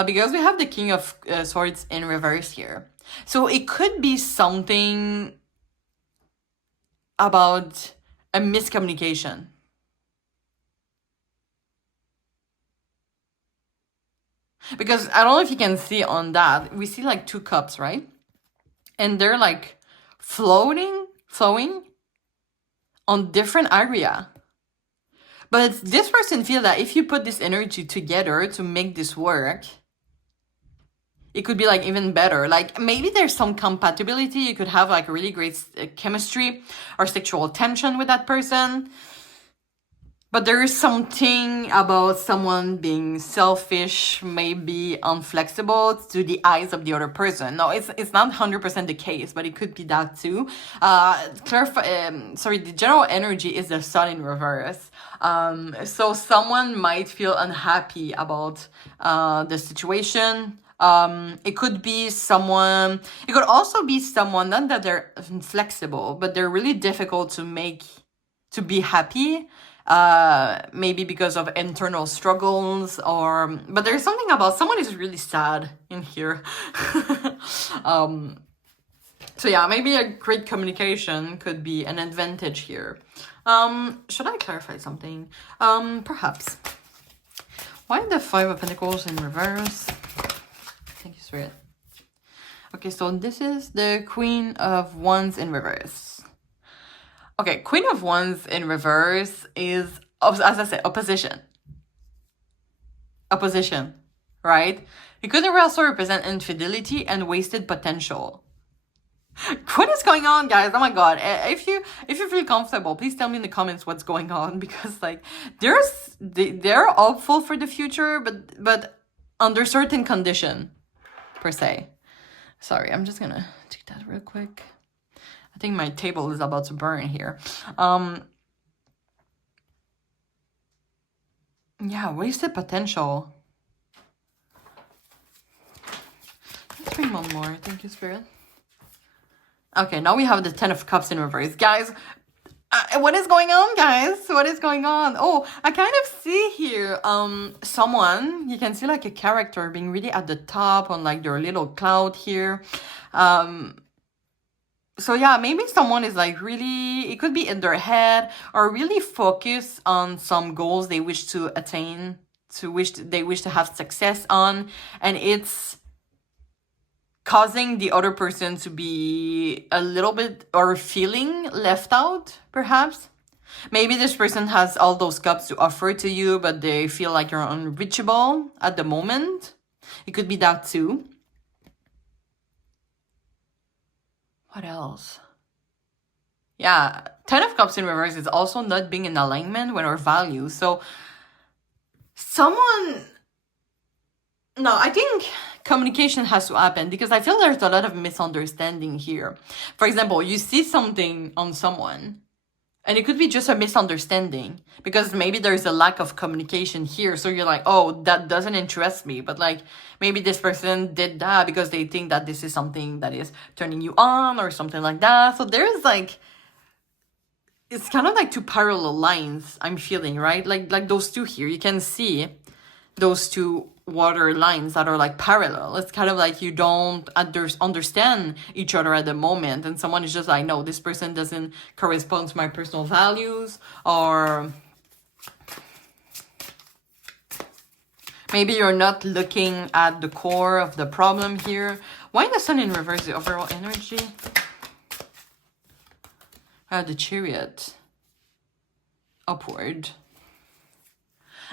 because we have the King of Swords in reverse here. So it could be something about a miscommunication. Because I don't know if you can see on that, we see like two cups, right? and they're like flowing on different area. But this person feel that if you put this energy together to make this work, it could be like even better. Like maybe there's some compatibility. You could have like really great chemistry or sexual tension with that person. But there is something about someone being selfish, maybe unflexible to the eyes of the other person. No, it's not 100% the case, but it could be that too. The general energy is the sun in reverse. So someone might feel unhappy about the situation. It could be someone, it could also be someone, not that they're flexible, but they're really difficult to be happy. Maybe because of internal struggles, but there's something about someone is really sad in here. So yeah, maybe a great communication could be an advantage here. Should I clarify something? Perhaps. Why the Five of Pentacles in reverse? Thank you, Spirit. Okay, so this is the Queen of Wands in reverse. Okay, Queen of Wands in reverse is, as I said, opposition. Opposition, right? It could also represent infidelity and wasted potential. What is going on, guys? Oh my god. If you feel comfortable, please tell me in the comments what's going on, because like they're hopeful for the future, but under certain condition, per se. Sorry, I'm just gonna do that real quick. I think my table is about to burn here. Yeah, wasted potential. Let's bring one more. Thank you, Spirit. Okay, now we have the Ten of Cups in reverse. Guys, what is going on, guys? What is going on? Oh, I kind of see here someone, you can see like a character being really at the top on like their little cloud here. So yeah, maybe someone is like really, it could be in their head, or really focus on some goals they wish to attain, they wish to have success on, and it's causing the other person to be a little bit, or feeling left out, perhaps. Maybe this person has all those cups to offer to you, but they feel like you're unreachable at the moment. It could be that too. What else? Yeah, Ten of Cups in reverse is also not being in alignment with our values. So someone... No, I think communication has to happen, because I feel there's a lot of misunderstanding here. For example, you see something on someone, and it could be just a misunderstanding, because maybe there's a lack of communication here. So you're like, oh, that doesn't interest me. But like, maybe this person did that because they think that this is something that is turning you on or something like that. So there's like, it's kind of like two parallel lines I'm feeling, right? Like those two here, you can see those two water lines that are like parallel. It's kind of like you don't understand each other at the moment, and someone is just like, no, this person doesn't correspond to my personal values, or maybe you're not looking at the core of the problem here. Why the Sun in reverse, the overall energy? The Chariot upward.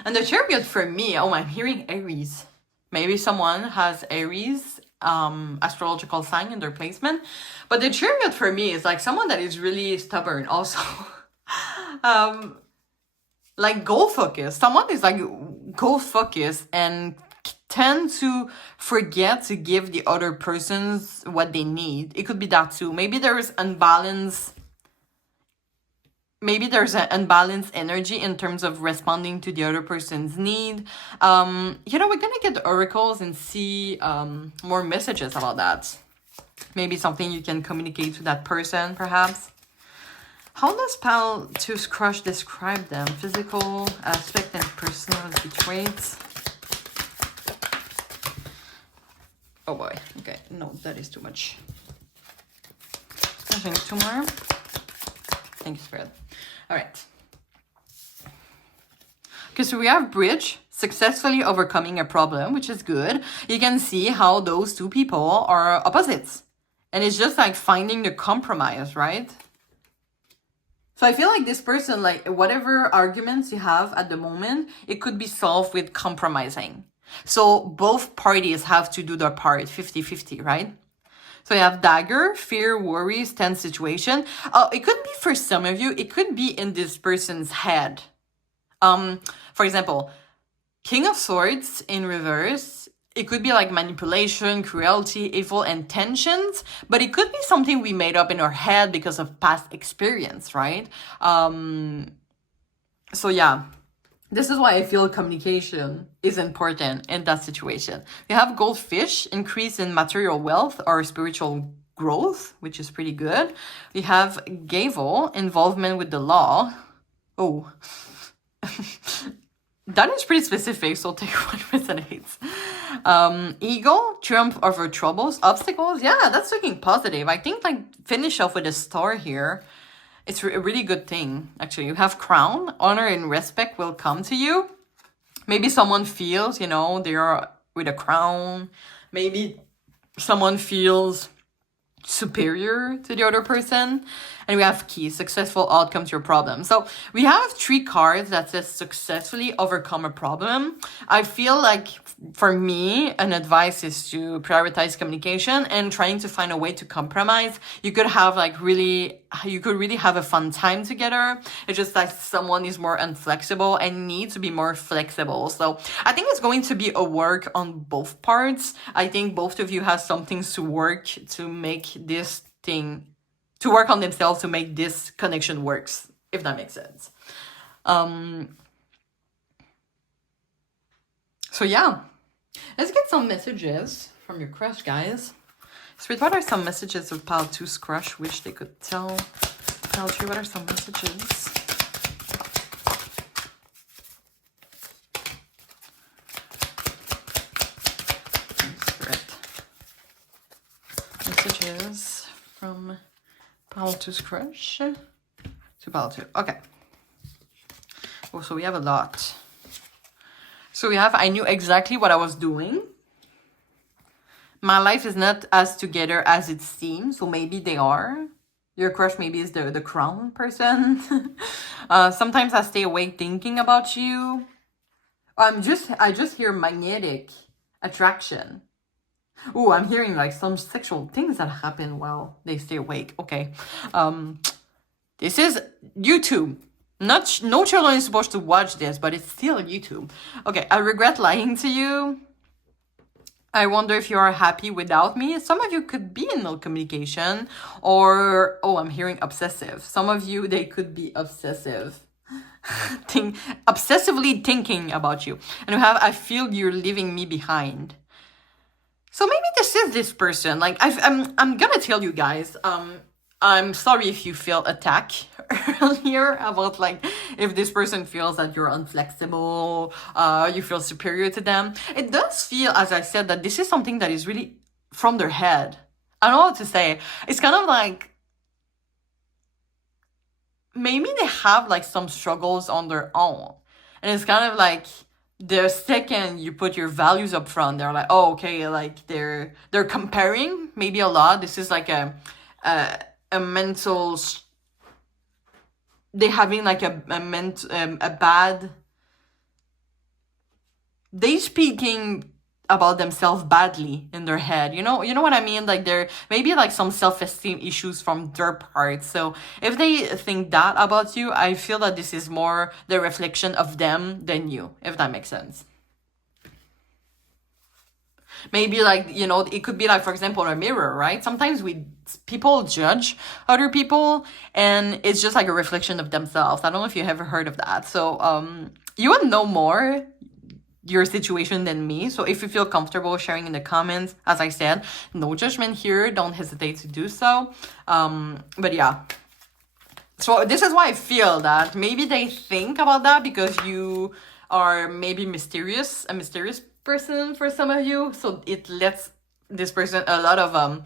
And the Chariot for me, oh, I'm hearing Aries. Maybe someone has Aries astrological sign in their placement. But the Chariot for me is like someone that is really stubborn also. Like goal focused. Someone is like goal focused and tend to forget to give the other persons what they need. It could be that too. Maybe there is unbalance. Maybe there's an unbalanced energy in terms of responding to the other person's need. You know, we're gonna get the oracles and see more messages about that. Maybe something you can communicate to that person, perhaps. How does Pal to Crush describe them? Physical aspect and personality traits. Oh boy, okay, no, that is too much. I think two more. Thank you, Spirit. All right. Okay, so we have Bridge, successfully overcoming a problem, which is good. You can see how those two people are opposites. And it's just like finding the compromise, right? So I feel like this person, like whatever arguments you have at the moment, it could be solved with compromising. So both parties have to do their part, 50-50, right? So you have dagger, fear, worries, tense situation. It could be for some of you, it could be in this person's head. For example, King of Swords in reverse. It could be like manipulation, cruelty, evil intentions, but it could be something we made up in our head because of past experience, right? So yeah, this is why I feel communication is important in that situation. We have goldfish, increase in material wealth or spiritual growth, which is pretty good. We have gavel, involvement with the law. Oh. That is pretty specific, so take what resonates. Eagle, triumph over troubles, obstacles. Yeah, that's looking positive. I think like finish off with a star here. It's a really good thing, actually. You have crown, honor and respect will come to you. Maybe someone feels, they are with a crown. Maybe someone feels superior to the other person. And we have key, successful outcome to your problem. So we have 3 cards that says successfully overcome a problem. I feel like for me, an advice is to prioritize communication and trying to find a way to compromise. You could have really have a fun time together. It's just that someone is more inflexible and needs to be more flexible. So I think it's going to be a work on both parts. I think both of you have some things to work to make this thing, to work on themselves to make this connection works, if that makes sense. So yeah, let's get some messages from your crush, guys. Sweet, what are some messages of Pile 2's crush wish they could tell Pile 3? What are some messages? Spirit. Messages from Pile 2's crush to Pile 2. Okay. Oh, so we have a lot. So we have, I knew exactly what I was doing. My life is not as together as it seems. So maybe they are. Your crush maybe is the crown person. Sometimes I stay awake thinking about you. I just hear magnetic attraction. Oh, I'm hearing like some sexual things that happen while they stay awake. Okay. This is YouTube. No children is supposed to watch this, but it's still YouTube. Okay, I regret lying to you. I wonder if you are happy without me. Some of you could be in no communication. Or, oh, I'm hearing obsessive. Some of you, they could be obsessive. Obsessively thinking about you. And we have, I feel you're leaving me behind. So maybe this is this person. Like, I'm gonna tell you guys, I'm sorry if you feel attacked earlier about like if this person feels that you're inflexible, you feel superior to them. It does feel, as I said, that this is something that is really from their head. I don't know what to say. It's kind of like maybe they have like some struggles on their own. And it's kind of like the second you put your values up front, they're like, oh, okay, like they're comparing maybe a lot. This is like a mental, they having like a bad, they speaking about themselves badly in their head, you know what I mean? Like there maybe like some self-esteem issues from their part. So if they think that about you, I feel that this is more the reflection of them than you, if that makes sense. Maybe like, it could be like, for example, a mirror, right? Sometimes people judge other people and it's just like a reflection of themselves. I don't know if you ever heard of that. So you would know more your situation than me. So if you feel comfortable sharing in the comments, as I said, no judgment here. Don't hesitate to do so. But yeah. So this is why I feel that maybe they think about that because you are maybe a mysterious person for some of you. So it lets this person a lot of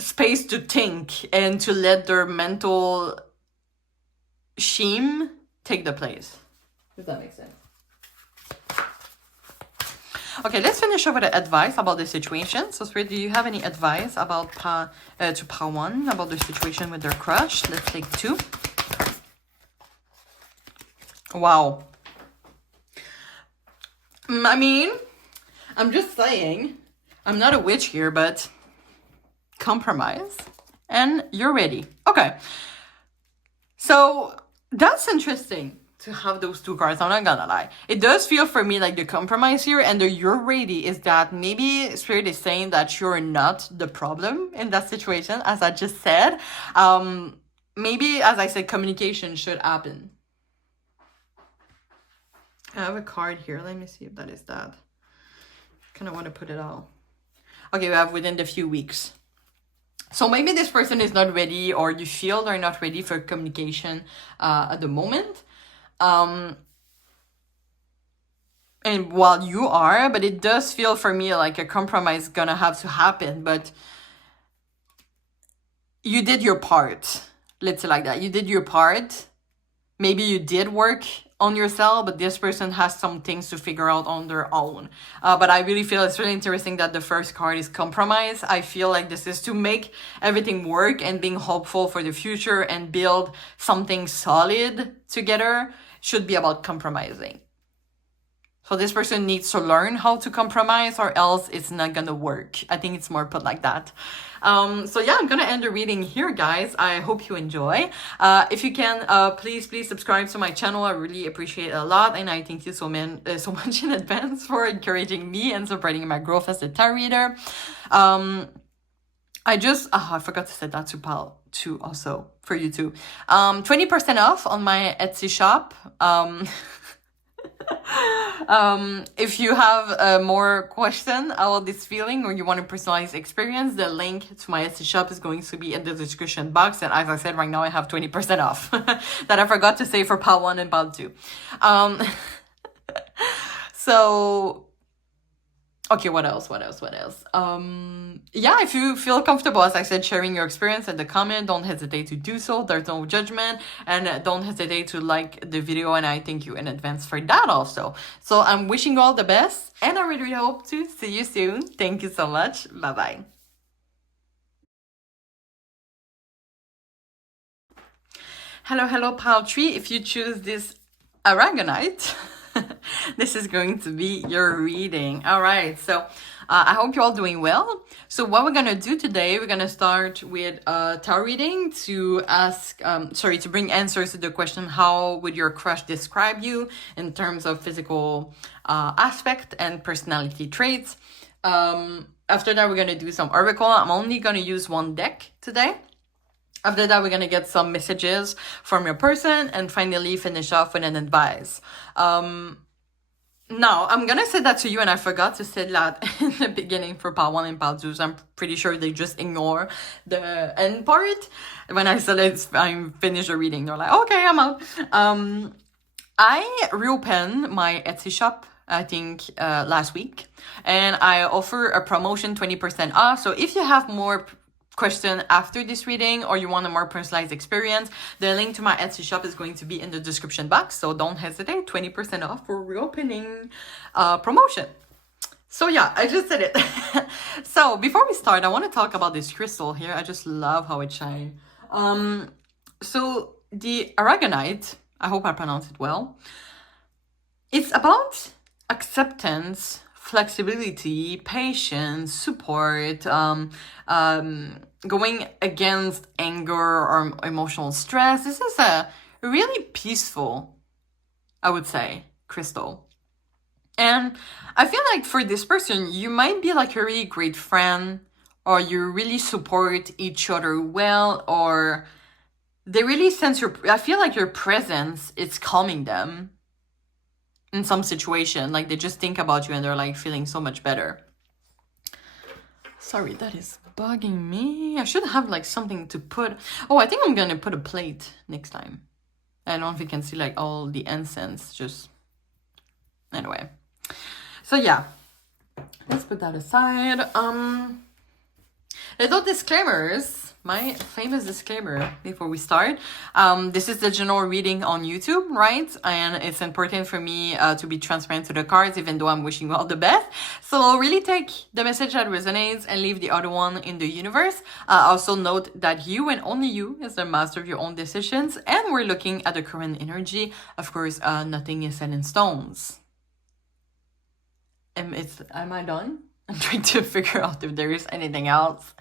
space to think and to let their mental shame take the place. Does that make sense? Okay, let's finish up with the advice about the situation. So, Spirit, do you have any advice about to Part 1 about the situation with their crush? Let's take 2. Wow. I mean, I'm just saying, I'm not a witch here, but compromise. And you're ready. Okay. So, that's interesting to have those 2 cards. I'm not gonna lie. It does feel for me like the compromise here and the you're ready is that maybe Spirit is saying that you're not the problem in that situation, as I just said. Maybe, as I said, communication should happen. I have a card here. Let me see if that is that. Kind of want to put it all. Okay, we have within the few weeks. So maybe this person is not ready, or you feel they're not ready for communication at the moment. And while you are, but it does feel for me like a compromise gonna have to happen, but you did your part. Let's say like that. You did your part. Maybe you did work on yourself, but this person has some things to figure out on their own. But I really feel it's really interesting that the first card is compromise. I feel like this is to make everything work and being hopeful for the future and build something solid together should be about compromising. So this person needs to learn how to compromise or else it's not gonna work. I think it's more put like that. So yeah, I'm gonna end the reading here, guys. I hope you enjoy. If you can, please subscribe to my channel. I really appreciate it a lot. And I thank you so much in advance for encouraging me and supporting my growth as a tarot reader. I forgot to say that to Pal too, also for you too. 20% off on my Etsy shop. If you have more question about this feeling or you want a personalized experience, the link to my Etsy shop is going to be in the description box. And as I said, right now I have 20% off that I forgot to say for part 1 and part 2. So, okay, what else? Yeah, if you feel comfortable, as I said, sharing your experience in the comment, don't hesitate to do so. There's no judgment, and don't hesitate to like the video, and I thank you in advance for that also. So I'm wishing you all the best, and I really hope to see you soon. Thank you so much. Bye-bye. Hello, pile tree. If you choose this Aragonite, this is going to be your reading. All right, so I hope you're all doing well. So what we're gonna do today, we're gonna start with a tarot reading to to bring answers to the question, how would your crush describe you in terms of physical aspect and personality traits. After that, we're gonna do some oracle. I'm only gonna use one deck today. After that, we're gonna get some messages from your person and finally finish off with an advice. Now, I'm gonna say that to you, and I forgot to say that in the beginning for part 1 and part 2, so I'm pretty sure they just ignore the end part. When I said I'm finished the reading, they're like, okay, I'm out. I reopened my Etsy shop, I think, last week, and I offer a promotion 20% off. So if you have more question after this reading or you want a more personalized experience, the link to my Etsy shop is going to be in the description box, so don't hesitate. 20% off for reopening promotion. So yeah, I just said it. So before we start, I want to talk about this crystal here. I just love how it shines. So the Aragonite, I hope I pronounced it well, it's about acceptance, flexibility, patience, support, going against anger or emotional stress. This is a really peaceful, I would say, crystal. And I feel like for this person, you might be like a really great friend, or you really support each other well, or they really sense I feel like your presence is calming them in some situation. Like they just think about you and they're like feeling so much better. Sorry, that is bugging me. I should have like something to put. Oh, I think I'm gonna put a plate next time. I don't know if you can see like all the incense, just anyway. So yeah, let's put that aside. Little disclaimers, my famous disclaimer before we start. This is the general reading on YouTube, right? And it's important for me to be transparent to the cards, even though I'm wishing you all the best. So really take the message that resonates and leave the other one in the universe. Also note that you and only you is the master of your own decisions. And we're looking at the current energy. Of course, nothing is set in stones. Am I done? I'm trying to figure out if there is anything else.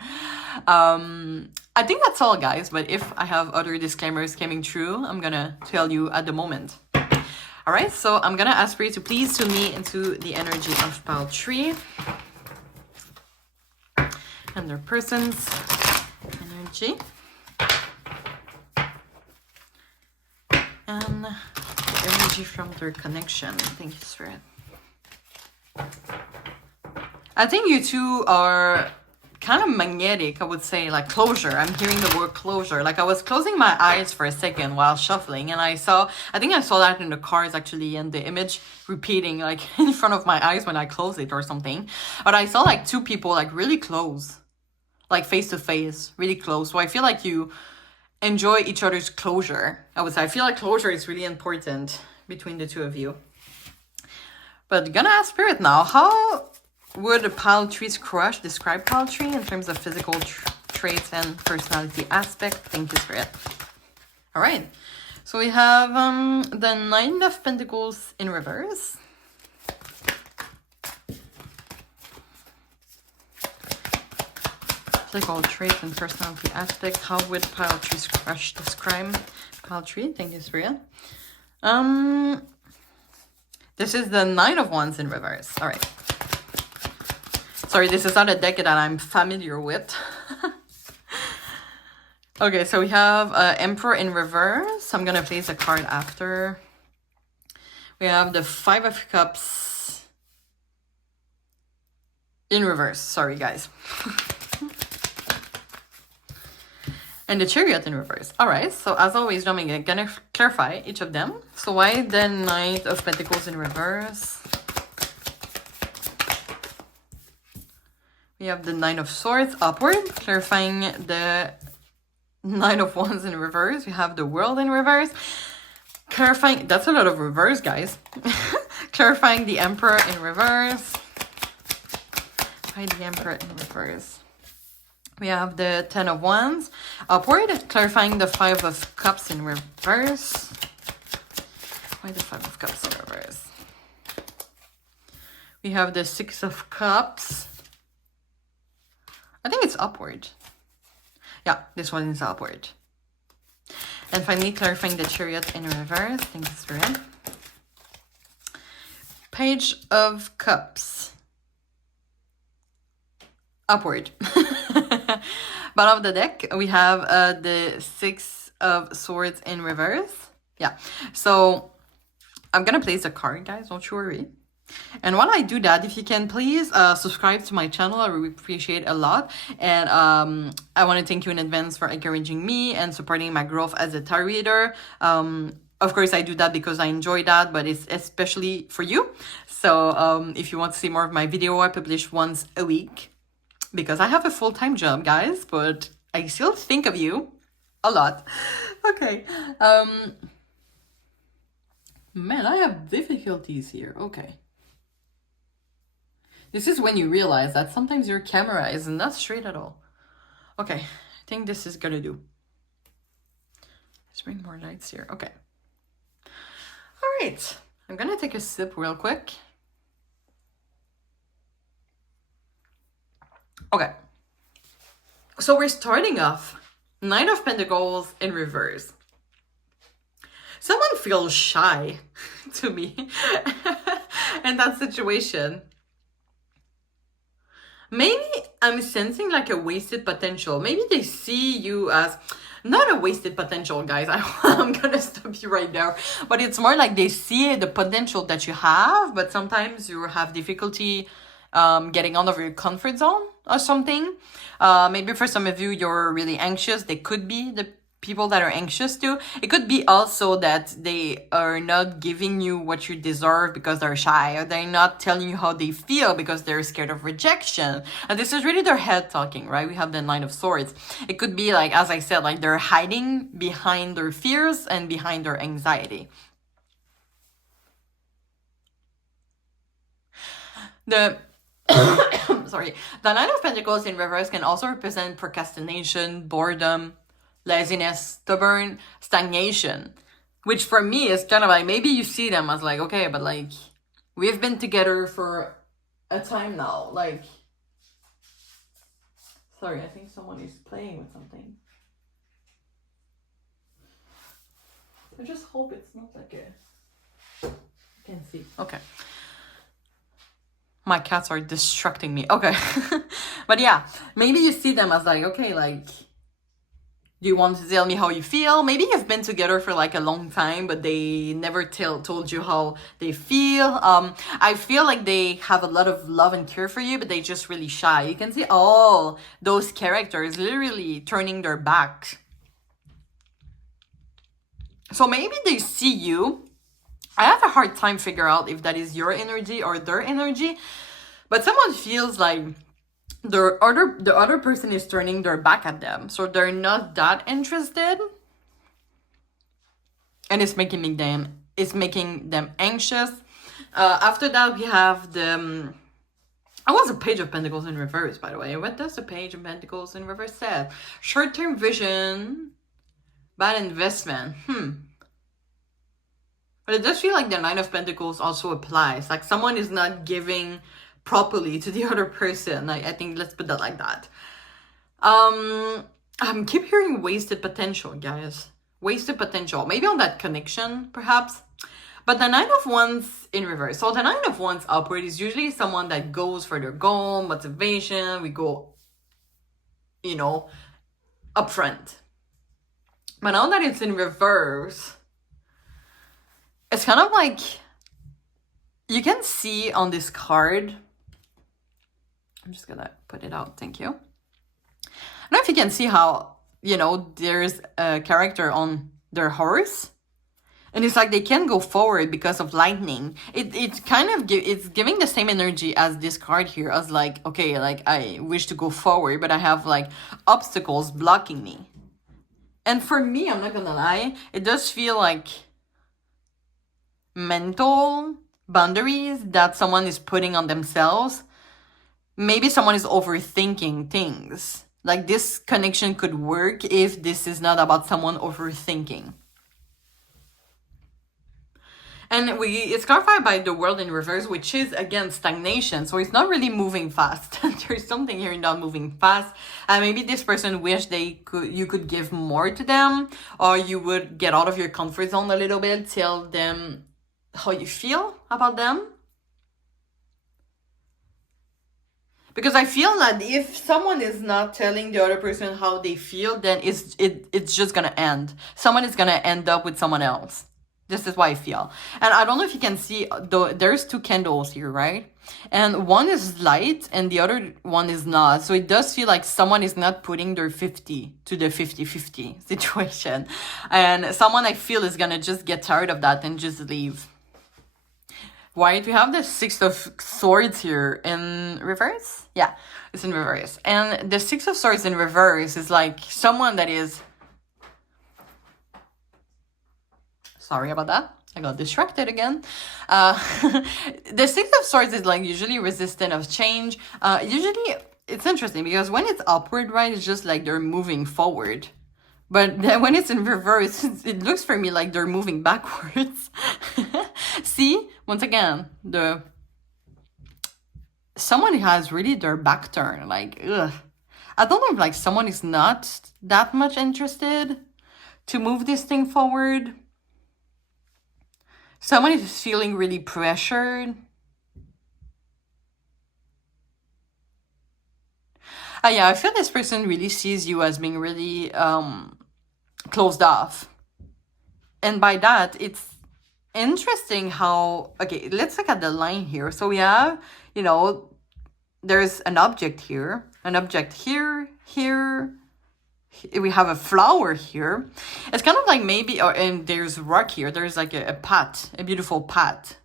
I think that's all, guys. But if I have other disclaimers coming true, I'm gonna tell you at the moment. All right, so I'm gonna ask for you to please tune me into the energy of pile 3 and their person's energy and the energy from their connection. Thank you, Spirit. I think you two are kind of magnetic, I would say, like closure. I'm hearing the word closure. Like I was closing my eyes for a second while shuffling and I think I saw that in the cards actually, and the image repeating like in front of my eyes when I close it or something. But I saw like two people like really close, like face to face, really close. So I feel like you enjoy each other's closure. I would say I feel like closure is really important between the two of you. But gonna ask Spirit now, how would a pile 3's crush describe pile 3 in terms of physical traits and personality aspect? Thank you, Spirit. All right. So we have the Nine of Pentacles in reverse. Physical traits and personality aspect. How would pile 3's crush describe pile 3? Thank you, Spirit. This is the Nine of Wands in reverse. All right. Sorry, this is not a deck that I'm familiar with. Okay, so we have Emperor in reverse. I'm going to place a card after. We have the Five of Cups in reverse. Sorry, guys. And the Chariot in reverse. All right, so as always, I'm going to clarify each of them. So why the Knight of Pentacles in reverse? We have the Nine of Swords upward, clarifying the Nine of Wands in reverse. We have the World in reverse, clarifying, that's a lot of reverse, guys. Clarifying the Emperor in reverse. Why the Emperor in reverse? We have the Ten of Wands upward, clarifying the Five of Cups in reverse. Why the Five of Cups in reverse? We have the Six of Cups. I think it's upward. Yeah, this one is upward. And finally, clarifying the Chariot in reverse. Thank you, Spirit. Page of Cups. Upward. Bottom of the deck, we have the Six of Swords in reverse. Yeah, so I'm going to place a card, guys. Don't you worry. And while I do that, if you can please subscribe to my channel, I really appreciate a lot. And I want to thank you in advance for encouraging me and supporting my growth as a tarot reader. Of course, I do that because I enjoy that, but it's especially for you. So if you want to see more of my video, I publish once a week because I have a full-time job, guys, but I still think of you a lot. Okay. Man, I have difficulties here. Okay. This is when you realize that sometimes your camera is not straight at all. Okay, I think this is gonna do. Let's bring more lights here. Okay. All right, I'm gonna take a sip real quick. Okay. So we're starting off Nine of Pentacles in reverse. Someone feels shy to me in that situation. Maybe I'm sensing like a wasted potential. Maybe they see you as not a wasted potential, guys. I'm gonna stop you right there. But it's more like they see the potential that you have, but sometimes you have difficulty getting out of your comfort zone or something. Maybe for some of you, you're really anxious. They could be the people that are anxious too. It could be also that they are not giving you what you deserve because they're shy, or they're not telling you how they feel because they're scared of rejection. And this is really their head talking, right? We have the Nine of Swords. It could be like, as I said, like they're hiding behind their fears and behind their anxiety. The sorry, the Nine of Pentacles in reverse can also represent procrastination, boredom, laziness, stubborn, stagnation, which for me is kind of like, maybe you see them as like, okay, but like, we've been together for a time now, like, sorry, I think someone is playing with something. I just hope it's not like a, you can see, okay. My cats are distracting me, okay. But yeah, maybe you see them as like, okay, like, do you want to tell me how you feel? Maybe you've been together for like a long time, but they never told you how they feel. I feel like they have a lot of love and care for you, but they're just really shy. You can see all those characters literally turning their backs. So maybe they see you. I have a hard time figure out if that is your energy or their energy, but someone feels like the other person is turning their back at them, so they're not that interested, and it's making them anxious. After that, we have the I was a Page of Pentacles in reverse, by the way. What does the Page of Pentacles in reverse say? Short-term vision, bad investment. But it does feel like the Nine of Pentacles also applies. Like someone is not giving properly to the other person. Like, I think, let's put that like that. I keep hearing wasted potential, guys. Wasted potential. Maybe on that connection, perhaps. But the Nine of Wands in reverse. So the Nine of Wands upward is usually someone that goes for their goal, motivation. We go, you know, up front. But now that it's in reverse, it's kind of like, you can see on this card, I'm just gonna put it out, thank you. I don't know if you can see how, you know, there's a character on their horse, and it's like they can't go forward because of lightning. It's kind of, it's giving the same energy as this card here, as like, okay, like I wish to go forward, but I have like obstacles blocking me. And for me, I'm not gonna lie, it does feel like mental boundaries that someone is putting on themselves. Maybe someone is overthinking things. Like, this connection could work if this is not about someone overthinking. And it's clarified by the World in reverse, which is, again, stagnation. So it's not really moving fast. There's something here not moving fast. And maybe this person wished you could give more to them, or you would get out of your comfort zone a little bit, tell them how you feel about them. Because I feel that if someone is not telling the other person how they feel, then it's just gonna end. Someone is gonna end up with someone else. This is what I feel. And I don't know if you can see, there's two candles here, right? And one is light and the other one is not. So it does feel like someone is not putting their 50 to the 50-50 situation. And someone, I feel, is gonna just get tired of that and just leave. Right, we have the Six of Swords here in reverse. Yeah, it's in reverse. And the Six of Swords in reverse is like someone that is... Sorry about that. I got distracted again. The Six of Swords is like usually resistant of change. Usually, it's interesting because when it's upward, right, it's just like they're moving forward. But then when it's in reverse, it looks for me like they're moving backwards. See? Once again, someone has really their back turned. Like, ugh. I don't know if like someone is not that much interested to move this thing forward. Someone is feeling really pressured. Yeah, I feel this person really sees you as being really closed off. And by that, it's interesting how... Okay, let's look at the line here. So we have, you know, there's an object here, here, We have a flower here. It's kind of like maybe, and there's rock here. There's like a path, a beautiful path.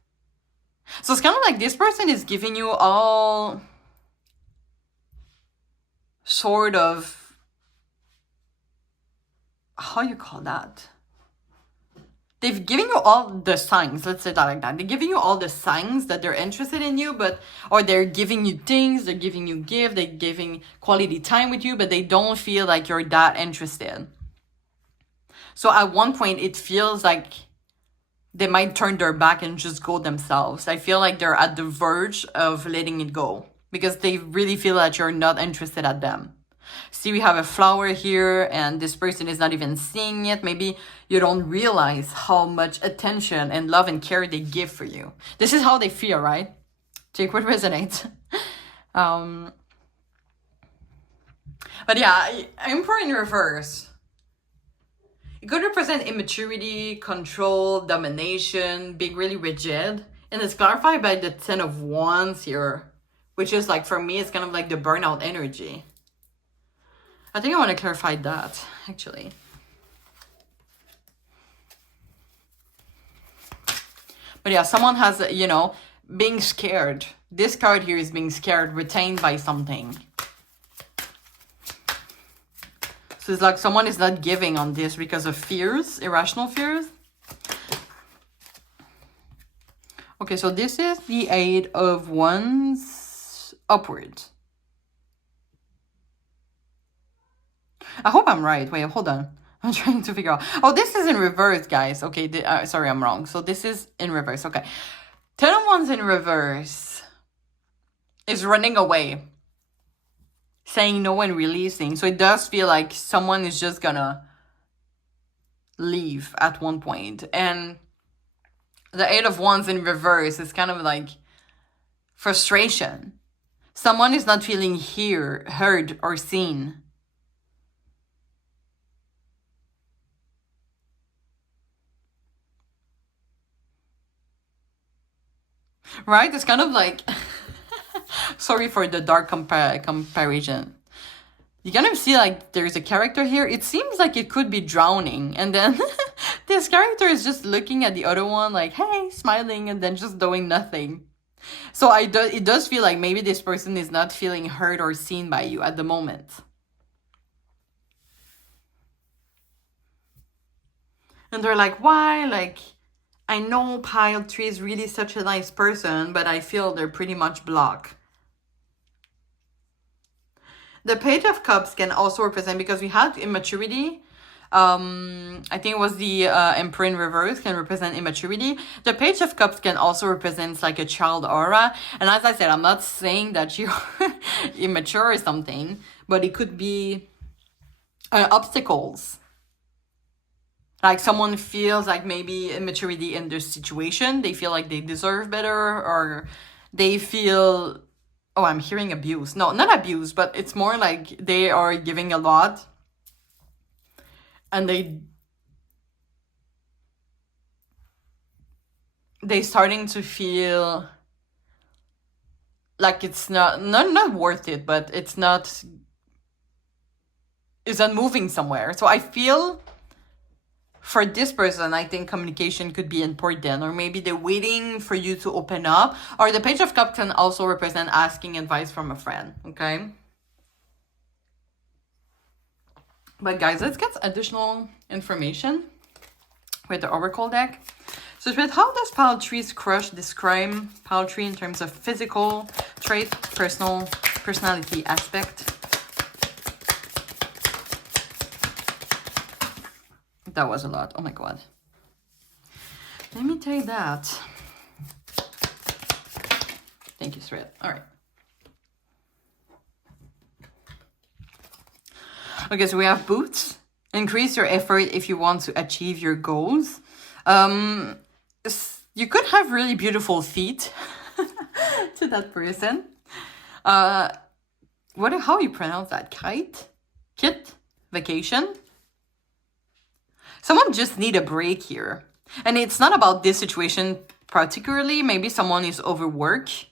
So it's kind of like this person is giving you all sort of, how you call that? They've given you all the signs, let's say that like that. They're giving you all the signs that they're interested in you, or they're giving you things, they're giving you gifts, they're giving quality time with you, but they don't feel like you're that interested. So at one point, it feels like they might turn their back and just go themselves. I feel like they're at the verge of letting it go because they really feel that you're not interested at them. See, we have a flower here and this person is not even seeing it. Maybe you don't realize how much attention and love and care they give for you. This is how they feel, right? Take what resonates. But yeah, Emperor in reverse. It could represent immaturity, control, domination, being really rigid. And it's clarified by the 10 of Wands here, which is like, for me, it's kind of like the burnout energy. I think I want to clarify that, actually. But yeah, someone has, you know, being scared. This card here is being scared, retained by something. So it's like someone is not giving on this because of fears, irrational fears. Okay, so this is the 8 of Wands upwards. I hope I'm right. Wait, hold on. I'm trying to figure out. Oh, this is in reverse, guys. Okay, sorry, I'm wrong. So this is in reverse. Okay. 10 of Wands in reverse is running away. Saying no and releasing. So it does feel like someone is just gonna leave at one point. And the 8 of Wands in reverse is kind of like frustration. Someone is not feeling heard, or seen. Right? It's kind of like, sorry for the dark comparison. You kind of see like there's a character here. It seems like it could be drowning. And then this character is just looking at the other one like, hey, smiling, and then just doing nothing. So it does feel like maybe this person is not feeling heard or seen by you at the moment. And they're like, why? Like, I know Pile 3 is really such a nice person, but I feel they're pretty much blocked. The Page of Cups can also represent, because we had immaturity. I think it was the Emperor in reverse can represent immaturity. The Page of Cups can also represent like a child aura. And as I said, I'm not saying that you're immature or something, but it could be obstacles. Like someone feels like maybe immaturity in their situation. They feel like they deserve better, or they feel, oh, I'm hearing abuse. No, not abuse, but it's more like they are giving a lot. And they starting to feel like it's not worth it, but it's not moving somewhere. So I feel for this person, I think communication could be important, or maybe they're waiting for you to open up. Or the Page of Cups can also represent asking advice from a friend, okay? But guys, let's get additional information with the Oracle deck. So with how does Pile 3's crush describe Pile 3 in terms of physical trait, personality aspect? That was a lot. Oh my god. Let me take that. Thank you, Straight. All right. Okay, so we have boots. Increase your effort if you want to achieve your goals. You could have really beautiful feet to that person. How you pronounce that? Kit? Vacation? Someone just need a break here. And it's not about this situation particularly. Maybe someone is overworked.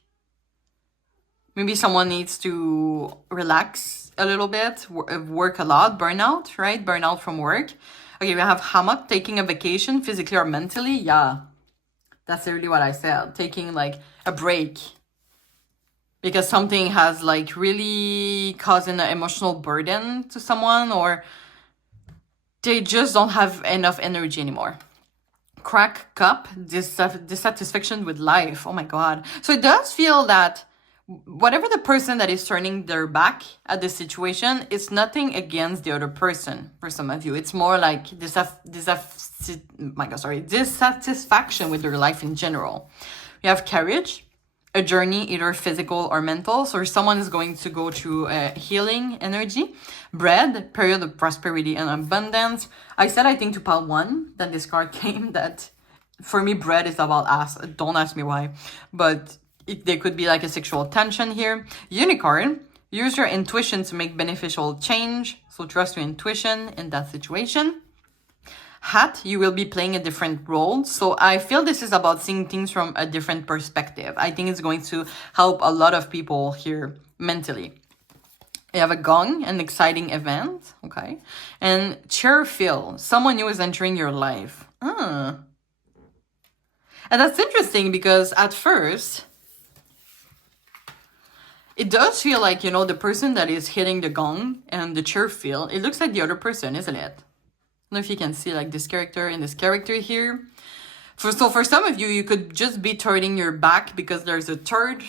Maybe someone needs to relax a little bit, work a lot, burnout, right? Burnout from work. Okay, we have hammock, taking a vacation, physically or mentally. Yeah, that's really what I said. Taking like a break. Because something has like really caused an emotional burden to someone, or they just don't have enough energy anymore. Crack cup, dissatisfaction with life. Oh my God. So it does feel that whatever the person that is turning their back at the situation, it's nothing against the other person for some of you. It's more like dissatisfaction with your life in general. We have courage, a journey, either physical or mental. So someone is going to go through a healing energy. Bread, period of prosperity and abundance. I said, I think to pile 1, that this card came, that for me, bread is about ass. Don't ask me why. But there could be like a sexual tension here. Unicorn, use your intuition to make beneficial change. So trust your intuition in that situation. Hat, you will be playing a different role. So I feel this is about seeing things from a different perspective. I think it's going to help a lot of people here mentally. You have a gong, an exciting event, okay? And cheerful, someone new is entering your life. And that's interesting because at first, it does feel like, you know, the person that is hitting the gong and the cheerful, it looks like the other person, isn't it? I don't know if you can see like this character and this character here. So for some of you, you could just be turning your back because there's a third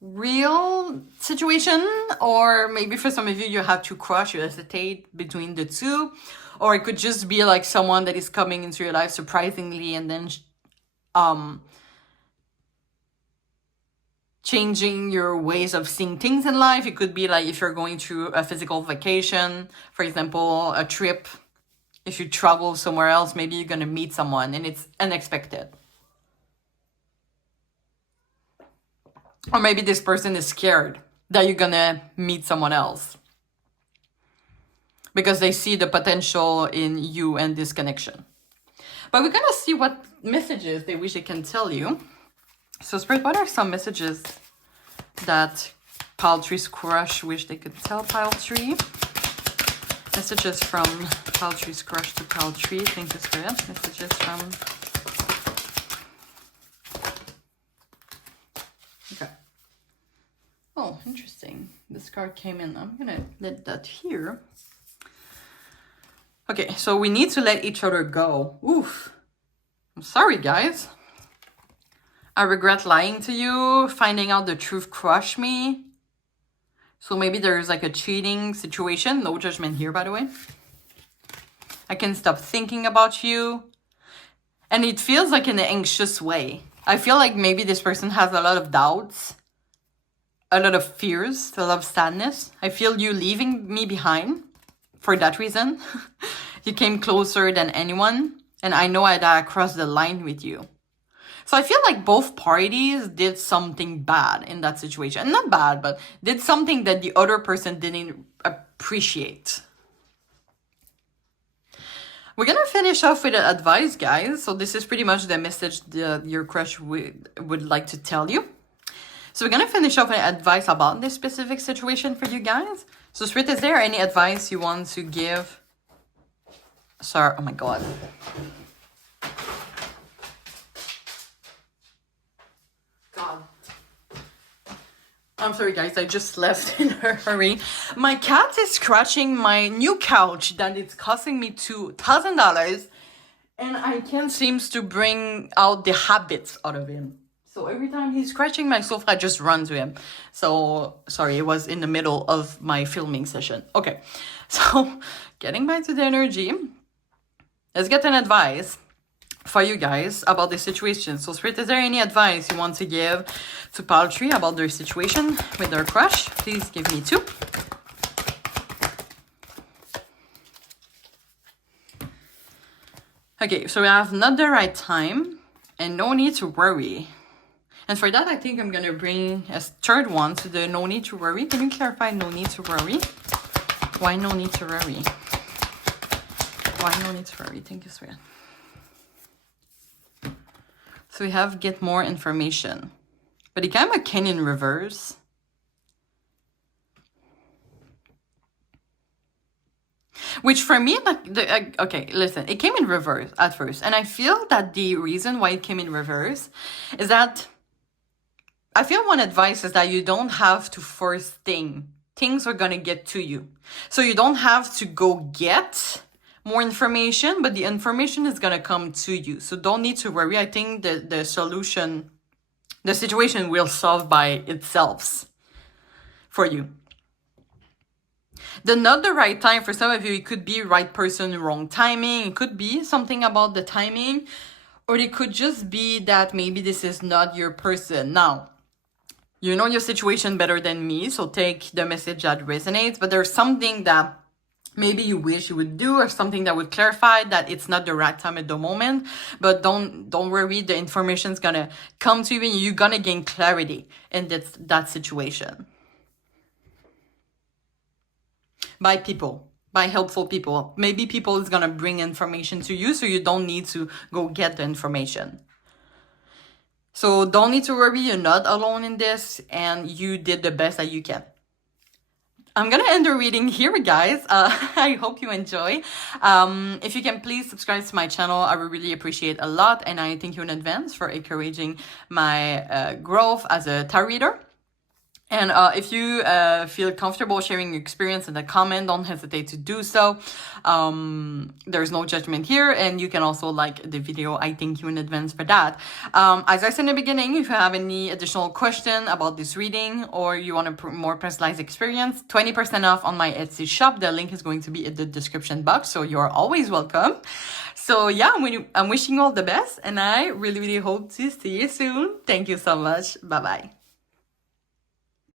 real situation. Or maybe for some of you, you have to crush, you hesitate between the two. Or it could just be like someone that is coming into your life surprisingly and then changing your ways of seeing things in life. It could be like if you're going through a physical vacation, for example, a trip. If you travel somewhere else, maybe you're going to meet someone and it's unexpected. Or maybe this person is scared that you're going to meet someone else because they see the potential in you and this connection. But we're going to see what messages they wish they can tell you. So Spirit, what are some messages that Pile Tree's crush wish they could tell Pile Tree? Messages from Pile Tree's crush to Pile Tree. Thank you, Spirit. Messages from... Okay. Oh, interesting. This card came in. I'm going to let that here. Okay, so we need to let each other go. Oof. I'm sorry, guys. I regret lying to you. Finding out the truth crushed me. So maybe there's like a cheating situation. No judgment here, by the way. I can't stop thinking about you. And it feels like in an anxious way. I feel like maybe this person has a lot of doubts. A lot of fears. A lot of sadness. I feel you leaving me behind. For that reason. You came closer than anyone. And I know that I crossed the line with you. So I feel like both parties did something bad in that situation. Not bad, but did something that the other person didn't appreciate. We're going to finish off with an advice, guys. So this is pretty much the message that your crush would like to tell you. So we're going to finish off with advice about this specific situation for you guys. So Spirit, is there any advice you want to give? Sorry, oh my God. I'm sorry, guys. I just left in a hurry. My cat is scratching my new couch that it's costing me $2,000. And I can't seem to bring out the habits out of him. So every time he's scratching my sofa, I just run to him. So, sorry, it was in the middle of my filming session. Okay, so getting back to the energy. Let's get an advice for you guys about the situation. So Spirit, is there any advice you want to give to Pile Tree about their situation with their crush? Please give me 2. Okay, so we have not the right time and no need to worry. And for that, I think I'm gonna bring a third one to the no need to worry. Can you clarify no need to worry? Why no need to worry? Why no need to worry? Thank you, Spirit. So we have get more information. But it came a king in reverse. Which for me, okay, listen, it came in reverse at first. And I feel that the reason why it came in reverse is that I feel one advice is that you don't have to force things. Things are going to get to you. So you don't have to go get more information, but the information is going to come to you. So don't need to worry. I think the situation will solve by itself for you. Not the right time for some of you. It could be right person, wrong timing. It could be something about the timing, or it could just be that maybe this is not your person. Now, you know your situation better than me, so take the message that resonates, but there's something that maybe you wish you would do, or something that would clarify that it's not the right time at the moment. But don't worry, the information's gonna come to you and you're gonna gain clarity in that situation. By people, by helpful people. Maybe people is gonna bring information to you, so you don't need to go get the information. So don't need to worry, you're not alone in this, and you did the best that you can. I'm gonna end the reading here, guys. I hope you enjoy. If you can please subscribe to my channel, I would really appreciate a lot, and I thank you in advance for encouraging my growth as a tarot reader. And if you feel comfortable sharing your experience in the comment, don't hesitate to do so. There's no judgment here, and you can also like the video. I thank you in advance for that. As I said in the beginning, if you have any additional question about this reading, or you want a more personalized experience, 20% off on my Etsy shop. The link is going to be in the description box, so you're always welcome. So yeah, I'm wishing you all the best, and I really, really hope to see you soon. Thank you so much. Bye-bye.